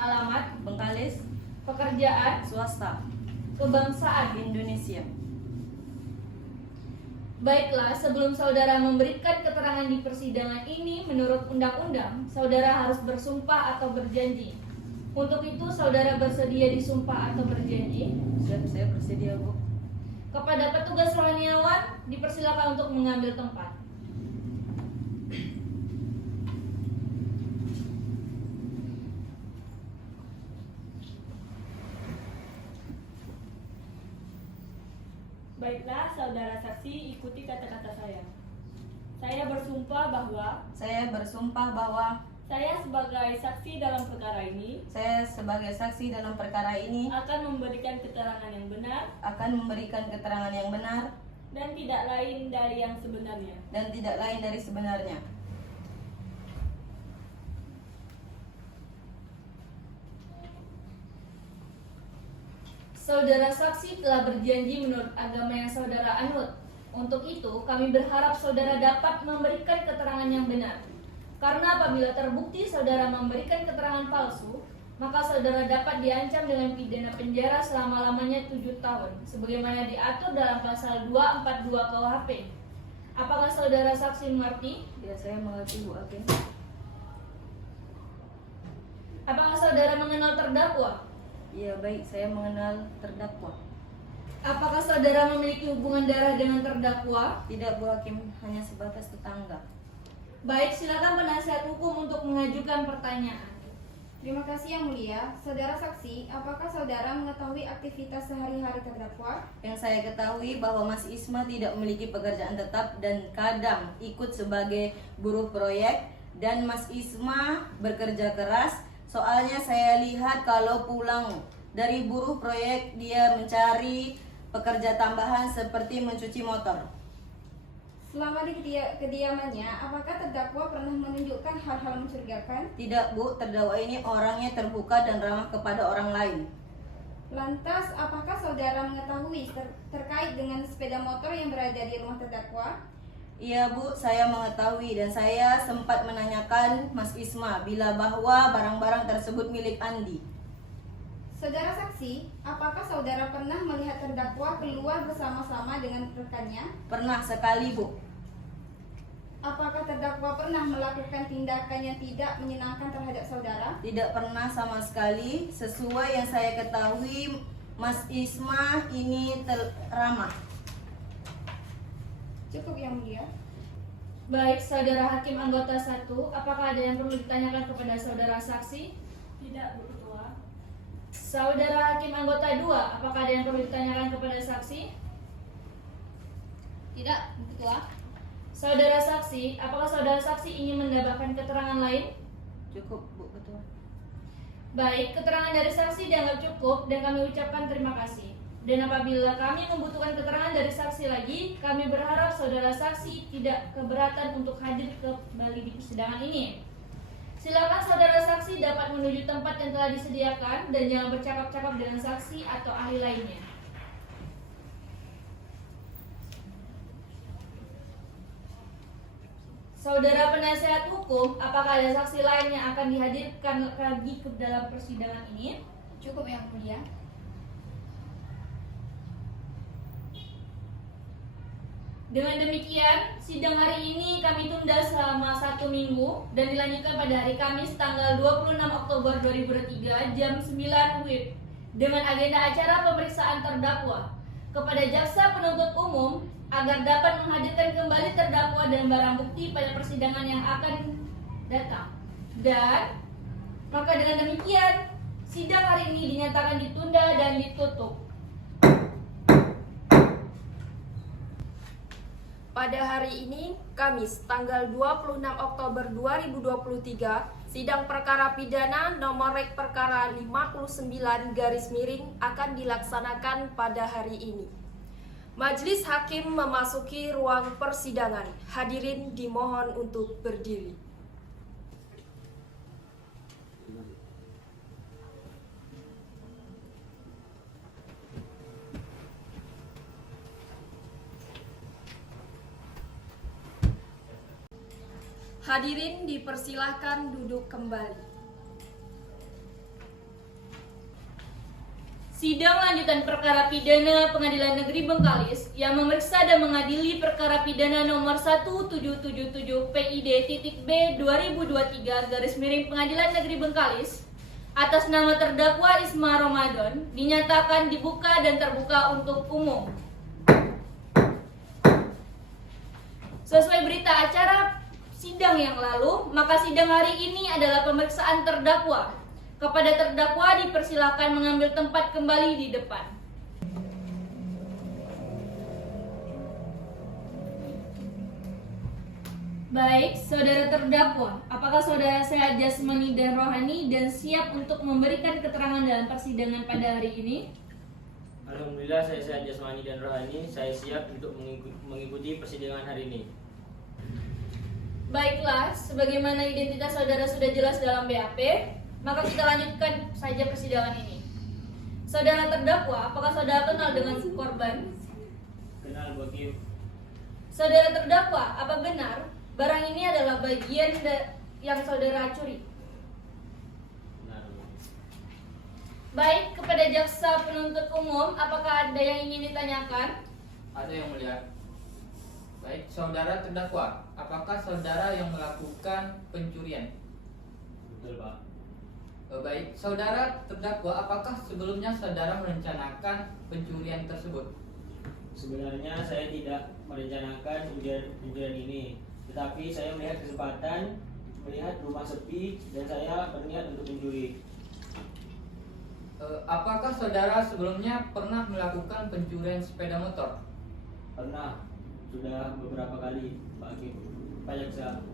alamat, Bengkalis, pekerjaan, swasta, kebangsaan. Indonesia. Baiklah, sebelum saudara memberikan keterangan di persidangan ini, menurut undang-undang, saudara harus bersumpah atau berjanji. Untuk itu, saudara bersedia disumpah atau berjanji? Siap, saya bersedia, Bu. Kepada petugas rohaniawan, dipersilakan untuk mengambil tempat. Baiklah, saudara saksi, ikuti kata-kata saya. Saya bersumpah bahwa Saya bersumpah bahwa saya sebagai saksi dalam perkara ini saya sebagai saksi dalam perkara ini akan memberikan keterangan yang benar akan memberikan keterangan yang benar dan tidak lain dari yang sebenarnya. dan tidak lain dari sebenarnya. Saudara saksi telah berjanji menurut agama yang saudara anut. Untuk itu, kami berharap saudara dapat memberikan keterangan yang benar. Karena apabila terbukti saudara memberikan keterangan palsu, maka saudara dapat diancam dengan pidana penjara selama-lamanya 7 tahun, sebagaimana diatur dalam pasal 242 KUHP. Apakah saudara saksi mengerti? Ya, saya mengerti, Bu Hakim. Apakah saudara mengenal terdakwa? Ya, baik, saya mengenal terdakwa. Apakah saudara memiliki hubungan darah dengan terdakwa? Tidak, Bu Hakim, hanya sebatas tetangga. Baik, silakan penasihat hukum untuk mengajukan pertanyaan. Terima kasih Yang Mulia. Saudara saksi, apakah saudara mengetahui aktivitas sehari-hari terdakwa? Yang saya ketahui bahwa Mas Isma tidak memiliki pekerjaan tetap dan kadang ikut sebagai buruh proyek, dan Mas Isma bekerja keras. Soalnya saya lihat kalau pulang dari buruh proyek dia mencari pekerja tambahan seperti mencuci motor. Selama di kediamannya, apakah terdakwa pernah menunjukkan hal-hal mencurigakan? Tidak, Bu, terdakwa ini orangnya terbuka dan ramah kepada orang lain. Lantas, apakah saudara mengetahui terkait dengan sepeda motor yang berada di rumah terdakwa? Iya, Bu, saya mengetahui dan saya sempat menanyakan Mas Isma bila bahwa barang-barang tersebut milik Andi. Saudara saksi, apakah saudara pernah melihat terdakwa keluar bersama-sama dengan rekannya? Pernah sekali, Bu. Apakah terdakwa pernah melakukan tindakan yang tidak menyenangkan terhadap saudara? Tidak pernah sama sekali. Sesuai yang saya ketahui, Mas Isma ini ramah. Cukup Yang Mulia. Baik, saudara hakim anggota 1, apakah ada yang perlu ditanyakan kepada saudara saksi? Tidak, Bu Ketua. Saudara hakim anggota 2, apakah ada yang perlu ditanyakan kepada saksi? Tidak, Bu Ketua. Saudara saksi, apakah saudara saksi ingin mendapatkan keterangan lain? Cukup, Bu Ketua. Baik, keterangan dari saksi dianggap cukup dan kami ucapkan terima kasih. Dan apabila kami membutuhkan keterangan dari saksi lagi, kami berharap saudara saksi tidak keberatan untuk hadir kembali di persidangan ini. Silakan saudara saksi dapat menuju tempat yang telah disediakan dan jangan bercakap-cakap dengan saksi atau ahli lainnya. Saudara penasihat hukum, apakah ada saksi lain yang akan dihadirkan lagi ke dalam persidangan ini? Cukup Yang Mulia. Dengan demikian, sidang hari ini kami tunda selama 1 minggu dan dilanjutkan pada hari Kamis tanggal 26 Oktober 2003 jam 9 WIB dengan agenda acara pemeriksaan terdakwa kepada jaksa penuntut umum agar dapat menghadirkan kembali terdakwa dan barang bukti pada persidangan yang akan datang. Dan maka dengan demikian, sidang hari ini dinyatakan ditunda dan ditutup. Pada hari ini, Kamis, tanggal 26 Oktober 2023, sidang perkara pidana nomor rek perkara 59 garis miring akan dilaksanakan pada hari ini. Majelis Hakim memasuki ruang persidangan. Hadirin dimohon untuk berdiri. Hadirin dipersilahkan duduk kembali. Sidang lanjutan perkara pidana Pengadilan Negeri Bengkalis yang memeriksa dan mengadili perkara pidana nomor 1777 PID.B 2023 garis miring Pengadilan Negeri Bengkalis atas nama terdakwa Isma Ramadan dinyatakan dibuka dan terbuka untuk umum. Sesuai berita acara sidang yang lalu, maka sidang hari ini adalah pemeriksaan terdakwa. Kepada terdakwa dipersilakan mengambil tempat kembali di depan. Baik, saudara terdakwa, apakah saudara sehat jasmani dan rohani dan siap untuk memberikan keterangan dalam persidangan pada hari ini? Alhamdulillah saya sehat jasmani dan rohani. Saya siap untuk mengikuti persidangan hari ini. Baiklah, sebagaimana identitas saudara sudah jelas dalam BAP, maka kita lanjutkan saja persidangan ini. Saudara terdakwa, apakah saudara kenal dengan si korban? Kenal, Bu Hakim. Saudara terdakwa, apa benar barang ini adalah bagian yang saudara curi? Benar, Bu. Baik, kepada jaksa penuntut umum, apakah ada yang ingin ditanyakan? Ada Yang Mulia. Baik, saudara terdakwa, apakah saudara yang melakukan pencurian? Betul, Pak. Baik, saudara terdakwa, apakah sebelumnya saudara merencanakan pencurian tersebut? Sebenarnya saya tidak merencanakan pencurian ini, tetapi saya melihat kesempatan, melihat rumah sepi, dan saya berniat untuk mencuri. Apakah saudara sebelumnya pernah melakukan pencurian sepeda motor? Pernah, sudah beberapa kali, Pak Hakim. Pak Jaksa.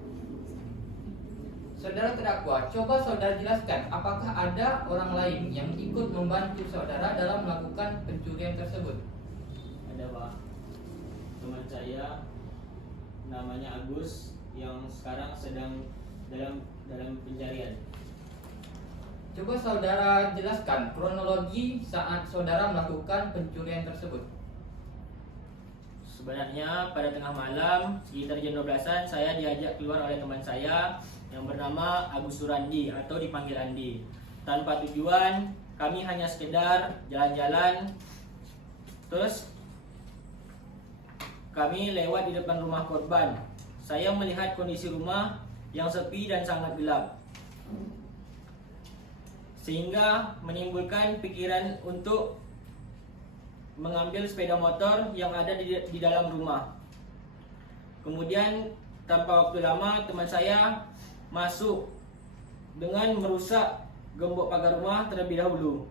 Saudara terdakwa, coba saudara jelaskan apakah ada orang lain yang ikut membantu saudara dalam melakukan pencurian tersebut? Ada, Pak. Teman saya namanya Agus yang sekarang sedang dalam pencarian. Coba saudara jelaskan kronologi saat saudara melakukan pencurian tersebut. Sebenarnya pada tengah malam sekitar jam 12-an saya diajak keluar oleh teman saya yang bernama Agus Surandi atau dipanggil Andi. Tanpa tujuan, kami hanya sekedar jalan-jalan. Terus kami lewat di depan rumah korban. Saya melihat kondisi rumah yang sepi dan sangat gelap, sehingga menimbulkan pikiran untuk mengambil sepeda motor yang ada di dalam rumah. Kemudian tanpa waktu lama teman saya masuk dengan merusak gembok pagar rumah terlebih dahulu.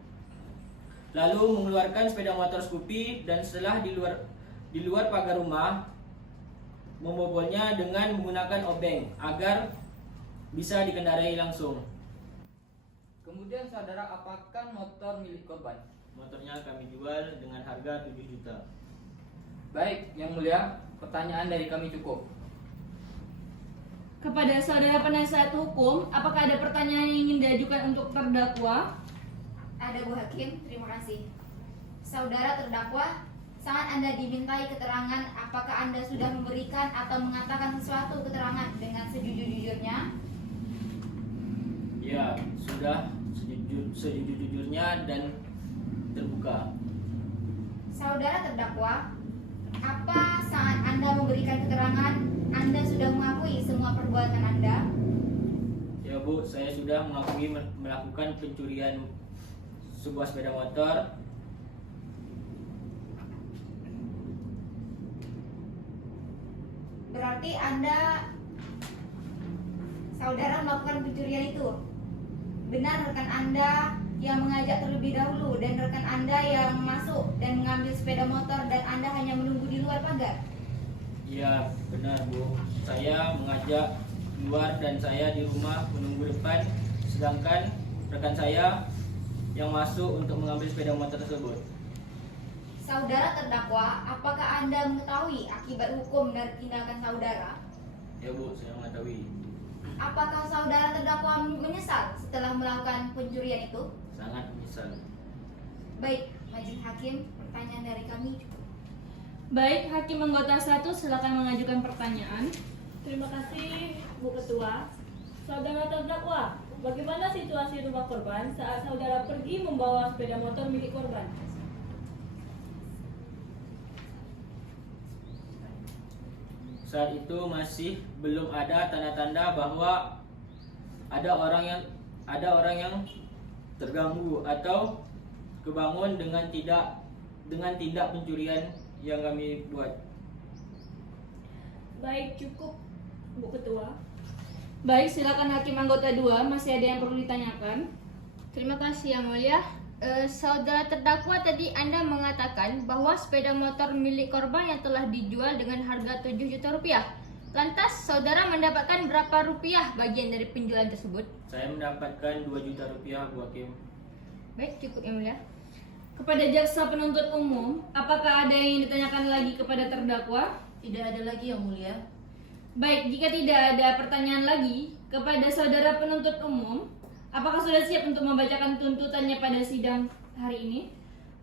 Lalu mengeluarkan sepeda motor Scoopy dan setelah di luar pagar rumah membobolnya dengan menggunakan obeng agar bisa dikendarai langsung. Kemudian saudara apakan motor milik korban? Motornya kami jual dengan harga 7 juta. Baik, Yang Mulia, pertanyaan dari kami cukup. Kepada saudara penasihat hukum, apakah ada pertanyaan yang ingin diajukan untuk terdakwa? Ada Bu Hakim, terima kasih. Saudara terdakwa, saat Anda dimintai keterangan, apakah Anda sudah memberikan atau mengatakan sesuatu keterangan dengan sejujur-jujurnya? Ya, Ya, sudah sejujur-jujurnya dan terbuka. Saudara terdakwa, apa saat Anda memberikan keterangan Anda sudah mengakui semua perbuatan Anda? Ya Bu, saya sudah mengakui melakukan pencurian sebuah sepeda motor. Berarti saudara melakukan pencurian itu. Benar rekan Anda yang mengajak terlebih dahulu dan rekan Anda yang masuk dan mengambil sepeda motor dan Anda hanya menunggu di luar pagar? Ya, benar Bu. Saya mengajak luar dan saya di rumah menunggu depan, sedangkan rekan saya yang masuk untuk mengambil sepeda motor tersebut. Saudara terdakwa, apakah Anda mengetahui akibat hukum dari tindakan saudara? Ya Bu, saya mengetahui. Apakah saudara terdakwa menyesal setelah melakukan pencurian itu? Sangat menyesal. Baik, Majelis Hakim, pertanyaan dari kami cukup. Baik, Hakim anggota 1 silakan mengajukan pertanyaan. Terima kasih Bu Ketua. Saudara terdakwa, bagaimana situasi rumah korban saat saudara pergi membawa sepeda motor milik korban? Saat itu masih belum ada tanda-tanda bahwa ada orang yang terganggu atau kebangun dengan tindak pencurian yang kami buat. Baik, cukup Bu Ketua. Baik, silakan Hakim anggota 2, masih ada yang perlu ditanyakan? Terima kasih Yang Mulia. Saudara terdakwa, tadi Anda mengatakan bahwa sepeda motor milik korban yang telah dijual dengan harga 7 juta rupiah. Lantas, saudara mendapatkan berapa rupiah bagian dari penjualan tersebut? Saya mendapatkan 2 juta rupiah, Bu Hakim. Baik, cukup Yang Mulia. Kepada jaksa penuntut umum, apakah ada yang ingin ditanyakan lagi kepada terdakwa? Tidak ada lagi Yang Mulia. Baik, jika tidak ada pertanyaan lagi kepada saudara penuntut umum, apakah sudah siap untuk membacakan tuntutannya pada sidang hari ini?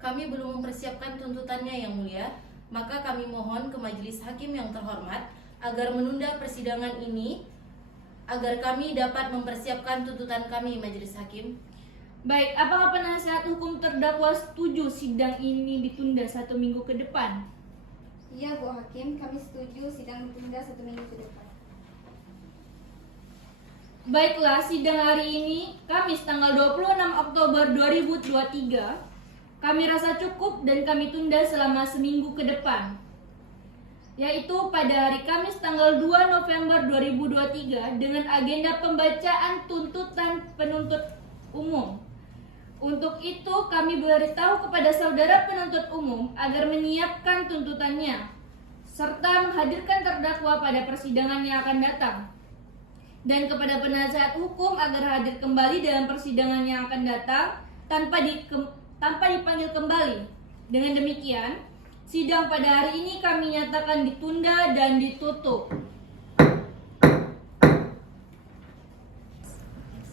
Kami belum mempersiapkan tuntutannya Yang Mulia, maka kami mohon ke Majelis Hakim yang terhormat agar menunda persidangan ini agar kami dapat mempersiapkan tuntutan kami, Majelis Hakim. Baik, apakah penasihat hukum terdakwa setuju sidang ini ditunda 1 minggu ke depan? Iya Bu Hakim, kami setuju sidang ditunda 1 minggu ke depan. Baiklah, sidang hari ini Kamis tanggal 26 Oktober 2023 kami rasa cukup dan kami tunda selama seminggu ke depan, yaitu pada hari Kamis tanggal 2 November 2023 dengan agenda pembacaan tuntutan penuntut umum. Untuk itu kami beritahu kepada saudara penuntut umum agar menyiapkan tuntutannya serta menghadirkan terdakwa pada persidangan yang akan datang, dan kepada penasihat hukum agar hadir kembali dalam persidangan yang akan datang tanpa dipanggil kembali. Dengan demikian, sidang pada hari ini kami nyatakan ditunda dan ditutup.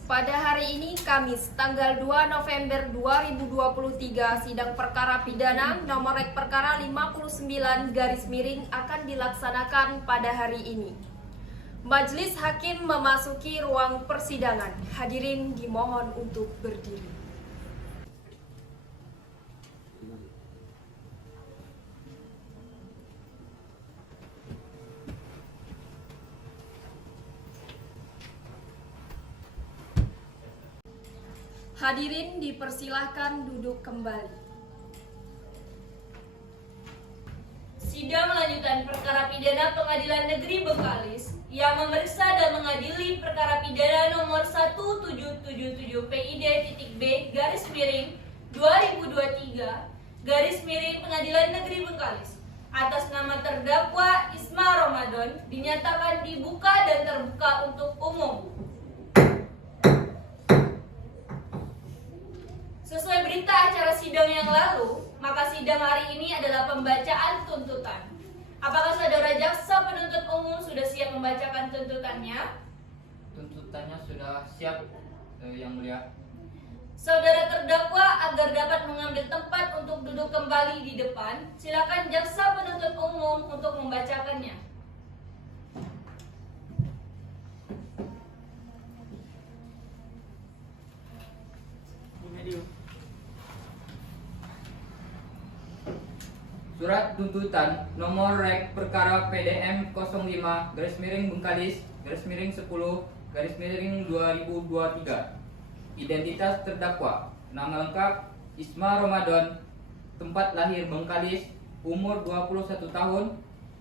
Pada hari ini Kamis tanggal 2 November 2023 sidang perkara pidana nomor rek perkara 59 akan dilaksanakan pada hari ini. Majelis Hakim memasuki ruang persidangan. Hadirin dimohon untuk berdiri. Hadirin dipersilahkan duduk kembali. Sidang lanjutan perkara pidana Pengadilan Negeri Bengkalis yang memeriksa dan mengadili perkara pidana nomor 1777 PID.B _ 2023 Pengadilan Negeri Bengkalis atas nama terdakwa Isma Ramadan dinyatakan dibuka dan terbuka untuk umum. Sesuai berita acara sidang yang lalu, maka sidang hari ini adalah pembacaan tuntutan. Apakah saudara jaksa penuntut umum sudah siap membacakan tuntutannya? Tuntutannya sudah siap, Yang Mulia. Saudara terdakwa agar dapat mengambil tempat untuk duduk kembali di depan, silakan jaksa penuntut umum untuk membacakannya. Surat tuntutan nomor rek perkara PDM 05 Bengkalis 10 2023. Identitas terdakwa: nama lengkap Isma Ramadan, tempat lahir Bengkalis, umur 21 tahun,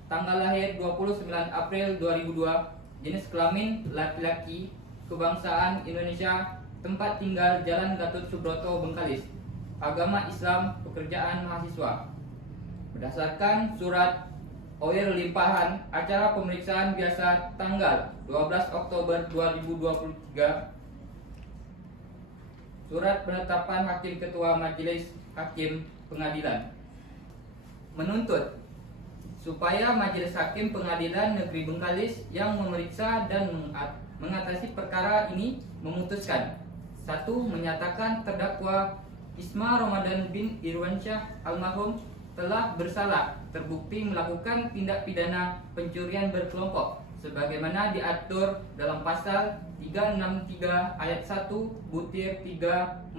tanggal lahir 29 April 2002, jenis kelamin laki-laki, kebangsaan Indonesia, tempat tinggal Jalan Gatot Subroto, Bengkalis, agama Islam, pekerjaan mahasiswa. Berdasarkan surat OIR limpahan acara pemeriksaan biasa tanggal 12 Oktober 2023, surat penetapan Hakim Ketua Majelis Hakim Pengadilan menuntut supaya Majelis Hakim Pengadilan Negeri Bengkalis yang memeriksa dan mengatasi perkara ini memutuskan: 1. Menyatakan terdakwa Isma Ramadan bin Irwansyah almarhum telah bersalah terbukti melakukan tindak pidana pencurian berkelompok sebagaimana diatur dalam pasal 363 ayat 1 butir 345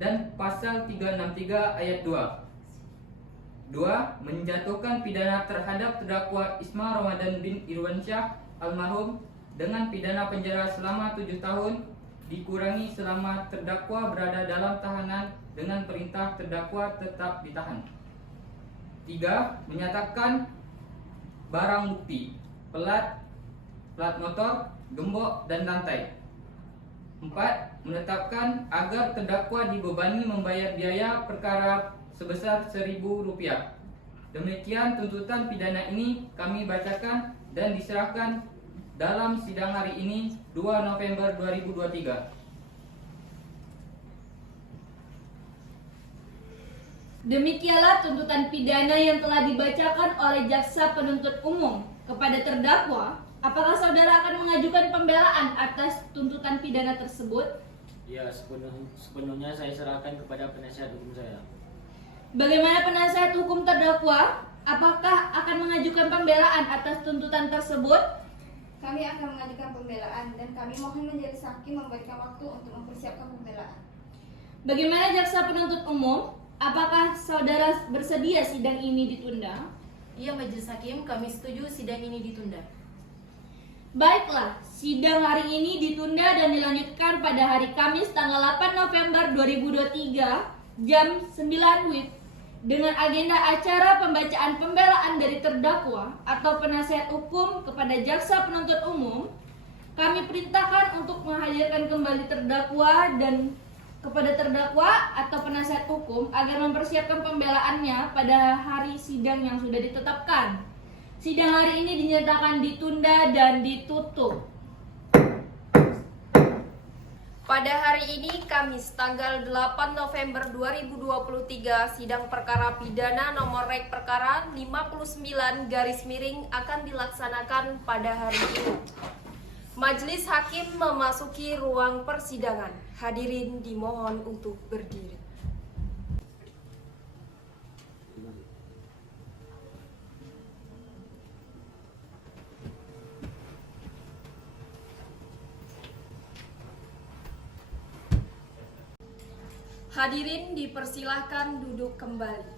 dan pasal 363 ayat 2. 2. Menjatuhkan pidana terhadap terdakwa Isma Ramadan bin Irwansyah almarhum dengan pidana penjara selama 7 tahun dikurangi selama terdakwa berada dalam tahanan dengan perintah terdakwa tetap ditahan. 3. Menyatakan barang bukti plat motor, gembok, dan lantai. 4. Menetapkan agar terdakwa dibebani membayar biaya perkara sebesar Rp1.000. Demikian tuntutan pidana ini kami bacakan dan diserahkan dalam sidang hari ini 2 November 2023. Demikianlah tuntutan pidana yang telah dibacakan oleh jaksa penuntut umum kepada terdakwa. Apakah saudara akan mengajukan pembelaan atas tuntutan pidana tersebut? Ya, sepenuhnya saya serahkan kepada penasihat hukum saya. Bagaimana penasihat hukum terdakwa? Apakah akan mengajukan pembelaan atas tuntutan tersebut? Kami akan mengajukan pembelaan dan kami mohon majelis hakim memberikan waktu untuk mempersiapkan pembelaan. Bagaimana jaksa penuntut umum? Apakah saudara bersedia sidang ini ditunda? Iya, majelis hakim, kami setuju sidang ini ditunda. Baiklah, sidang hari ini ditunda dan dilanjutkan pada hari Kamis tanggal 8 November 2023 jam 9 WIB dengan agenda acara pembacaan pembelaan dari terdakwa atau penasihat hukum kepada jaksa penuntut umum. Kami perintahkan untuk menghadirkan kembali terdakwa dan kepada terdakwa atau penasihat hukum agar mempersiapkan pembelaannya pada hari sidang yang sudah ditetapkan. Sidang hari ini dinyatakan ditunda dan ditutup. Pada hari ini Kamis tanggal 8 November 2023 sidang perkara pidana nomor rek perkara 59 akan dilaksanakan pada hari ini. Majelis hakim memasuki ruang persidangan. Hadirin dimohon untuk berdiri. Hadirin dipersilahkan duduk kembali.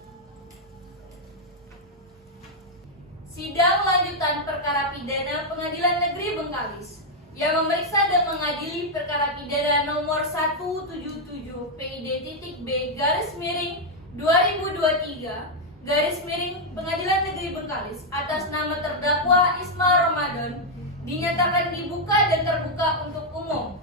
Sidang lanjutan perkara pidana Pengadilan Negeri Bengkalis yang memeriksa dan mengadili perkara pidana nomor 177 PID.B/2023 Pengadilan Negeri Bengkalis atas nama terdakwa Isma Ramadan dinyatakan dibuka dan terbuka untuk umum.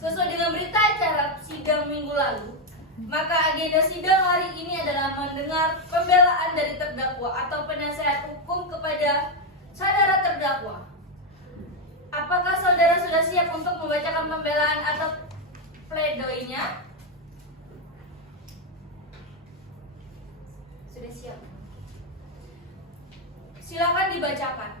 Sesuai dengan berita acara sidang minggu lalu, maka agenda sidang hari ini adalah mendengar pembelaan dari terdakwa atau penasihat hukum kepada saudara terdakwa. Apakah saudara sudah siap untuk membacakan pembelaan atau pledoinya? Sudah siap. Silakan dibacakan.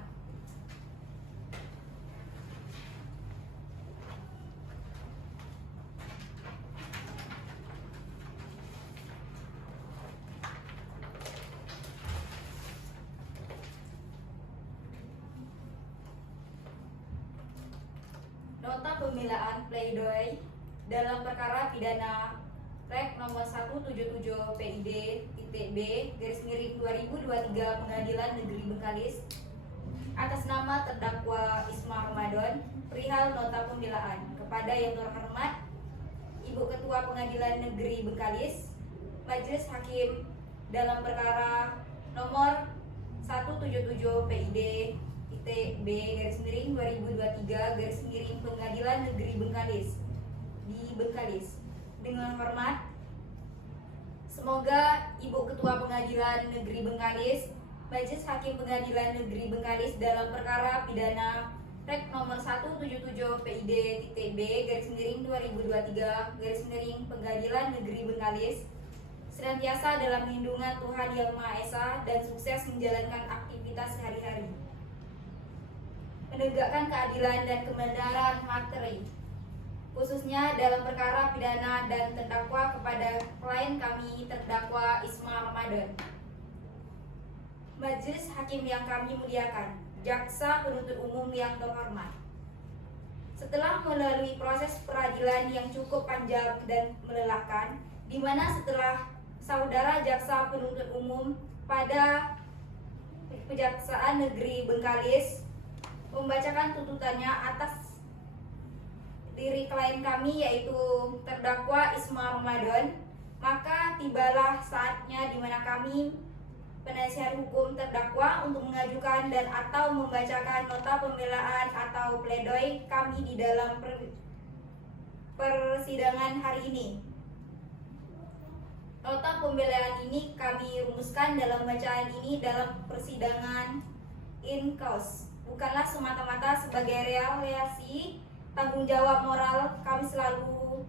Nota pembelaan pledoi dalam perkara pidana Rek nomor 177 PID.B garis miring 2023 Pengadilan Negeri Bengkalis atas nama terdakwa Isma Ramadan perihal nota pembelaan kepada yang terhormat Ibu Ketua Pengadilan Negeri Bengkalis, Majelis Hakim dalam perkara nomor 177 PID.B garis miring 2023 garis miring Pengadilan Negeri Bengkalis di Bengkalis. Dengan hormat, semoga Ibu Ketua Pengadilan Negeri Bengkalis, Majelis Hakim Pengadilan Negeri Bengkalis dalam perkara pidana Rek nomor 177 PID.B garis miring 2023 garis miring Pengadilan Negeri Bengkalis senantiasa dalam lindungan Tuhan Yang Maha Esa dan sukses menjalankan aktivitas sehari-hari, menegakkan keadilan dan kebenaran materi, khususnya dalam perkara pidana dan terdakwa kepada klien kami terdakwa Isma Ramadan. Majelis Hakim yang kami muliakan, Jaksa Penuntut Umum yang terhormat, setelah melalui proses peradilan yang cukup panjang dan melelahkan, di mana setelah Saudara Jaksa Penuntut Umum pada Kejaksaan Negeri Bengkalis membacakan tuntutannya atas diri klien kami yaitu terdakwa Isma Ramadan, maka tibalah saatnya di mana kami penasihat hukum terdakwa untuk mengajukan dan atau membacakan nota pembelaan atau pledoi kami di dalam persidangan hari ini. Nota pembelaan ini kami rumuskan dalam bacaan ini dalam persidangan in cause, bukanlah semata-mata sebagai realisasi tanggung jawab moral kami selalu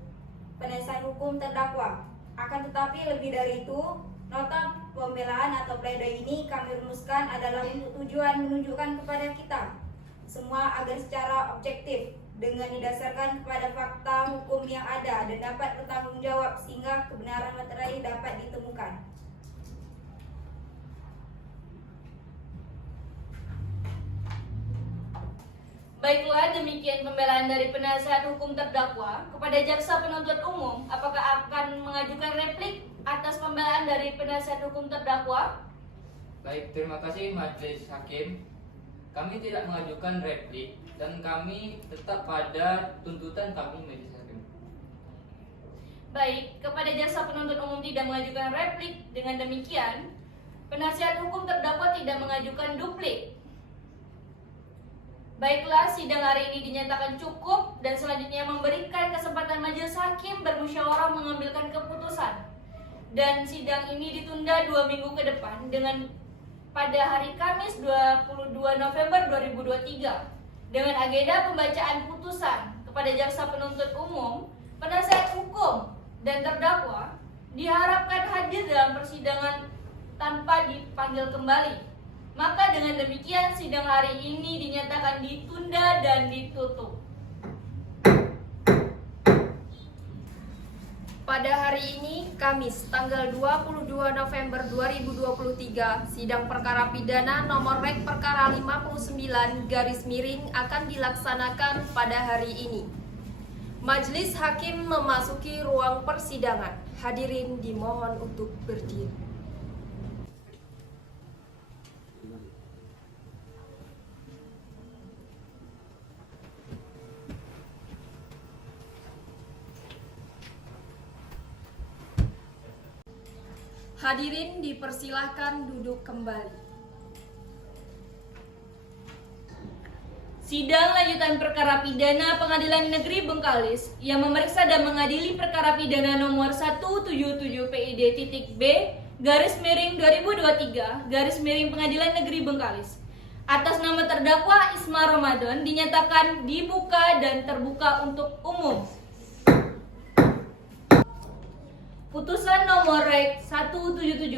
penasihat hukum terdakwa. Akan tetapi lebih dari itu, nota pembelaan atau pledoi ini kami rumuskan adalah untuk tujuan menunjukkan kepada kita semua agar secara objektif dengan didasarkan kepada fakta hukum yang ada dan dapat bertanggung jawab sehingga kebenaran materi dapat ditemukan. Baiklah, demikian pembelaan dari penasihat hukum terdakwa. Kepada Jaksa Penuntut Umum, apakah akan mengajukan replik atas pembelaan dari penasihat hukum terdakwa? Baik, terima kasih Majelis Hakim. Kami tidak mengajukan replik dan kami tetap pada tuntutan kami, Majelis Hakim. Baik, kepada Jaksa Penuntut Umum tidak mengajukan replik. Dengan demikian, penasihat hukum terdakwa tidak mengajukan duplik. Baiklah, sidang hari ini dinyatakan cukup dan selanjutnya memberikan kesempatan Majelis Hakim bermusyawarah mengambilkan keputusan. Dan sidang ini ditunda 2 minggu ke depan dengan pada hari Kamis 22 November 2023 dengan agenda pembacaan putusan kepada Jaksa Penuntut Umum, penasihat hukum dan terdakwa diharapkan hadir dalam persidangan tanpa dipanggil kembali. Maka dengan demikian sidang hari ini dinyatakan ditunda dan ditutup. Pada hari ini, Kamis, tanggal 22 November 2023, sidang perkara pidana nomor Rek perkara 59 garis miring akan dilaksanakan pada hari ini. Majelis Hakim memasuki ruang persidangan. Hadirin dimohon untuk berdiri. Hadirin dipersilahkan duduk kembali. Sidang lanjutan perkara pidana Pengadilan Negeri Bengkalis yang memeriksa dan mengadili perkara pidana nomor 177 PID.B garis miring 2023 garis miring Pengadilan Negeri Bengkalis atas nama terdakwa Isma Ramadan dinyatakan dibuka dan terbuka untuk umum. Putusan nomor Rek 177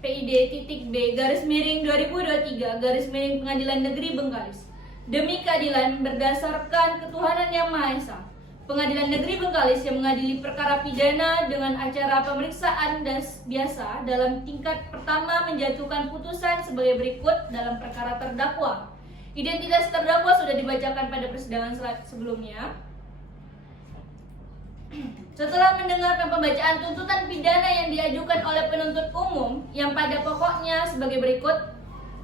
PID.B garis miring 2023 garis miring Pengadilan Negeri Bengkalis. Demi keadilan berdasarkan ketuhanan Yang Maha Esa, Pengadilan Negeri Bengkalis yang mengadili perkara pidana dengan acara pemeriksaan dan biasa dalam tingkat pertama menjatuhkan putusan sebagai berikut dalam perkara terdakwa. Identitas terdakwa sudah dibacakan pada persidangan sebelumnya. Setelah mendengarkan pembacaan tuntutan pidana yang diajukan oleh penuntut umum yang pada pokoknya sebagai berikut,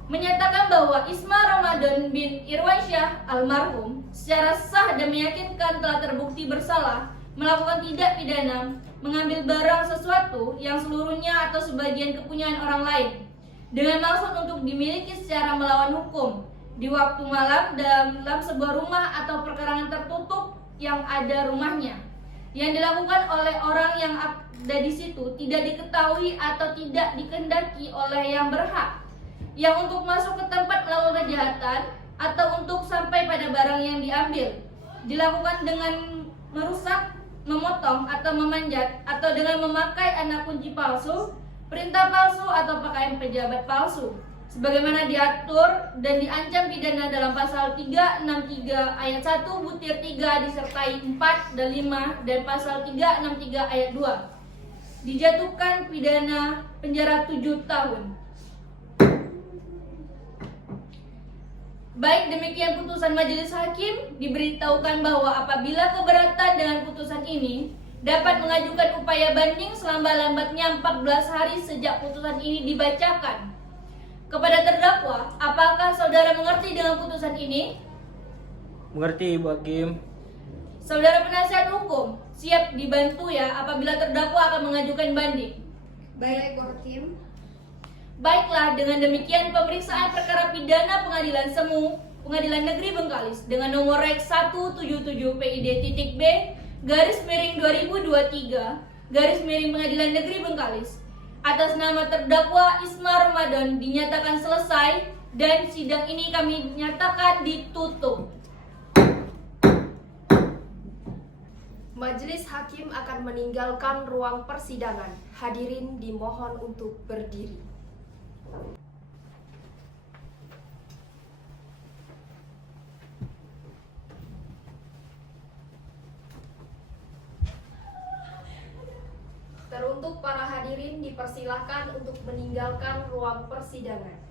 menyatakan bahwa Isma Ramadan bin Irwansyah almarhum secara sah dan meyakinkan telah terbukti bersalah melakukan tindak pidana mengambil barang sesuatu yang seluruhnya atau sebagian kepunyaan orang lain dengan maksud untuk dimiliki secara melawan hukum di waktu malam dalam sebuah rumah atau perkarangan tertutup yang ada rumahnya, yang dilakukan oleh orang yang ada di situ tidak diketahui atau tidak dikehendaki oleh yang berhak, yang untuk masuk ke tempat melakukan kejahatan atau untuk sampai pada barang yang diambil, dilakukan dengan merusak, memotong atau memanjat, atau dengan memakai anak kunci palsu, perintah palsu atau pakaian pejabat palsu, sebagaimana diatur dan diancam pidana dalam pasal 363 ayat 1 butir 3 disertai 4 dan 5 dan pasal 363 ayat 2. Dijatuhkan pidana penjara 7 tahun. Baik demikian putusan majelis hakim, diberitahukan bahwa apabila keberatan dengan putusan ini dapat mengajukan upaya banding selambat-lambatnya 14 hari sejak putusan ini dibacakan. Kepada terdakwa, apakah saudara mengerti dengan putusan ini? Mengerti, Ibu Hakim. Saudara penasihat hukum, siap dibantu ya apabila terdakwa akan mengajukan banding. Baik, Bu Hakim. Baiklah, dengan demikian pemeriksaan perkara pidana pengadilan semu Pengadilan Negeri Bengkalis dengan nomor rek 177 PID.B garis miring 2023 garis miring Pengadilan Negeri Bengkalis atas nama terdakwa Isma Ramadan dinyatakan selesai dan sidang ini kami nyatakan ditutup. Majelis hakim akan meninggalkan ruang persidangan. Hadirin dimohon untuk berdiri. Teruntuk para hadirin dipersilahkan untuk meninggalkan ruang persidangan.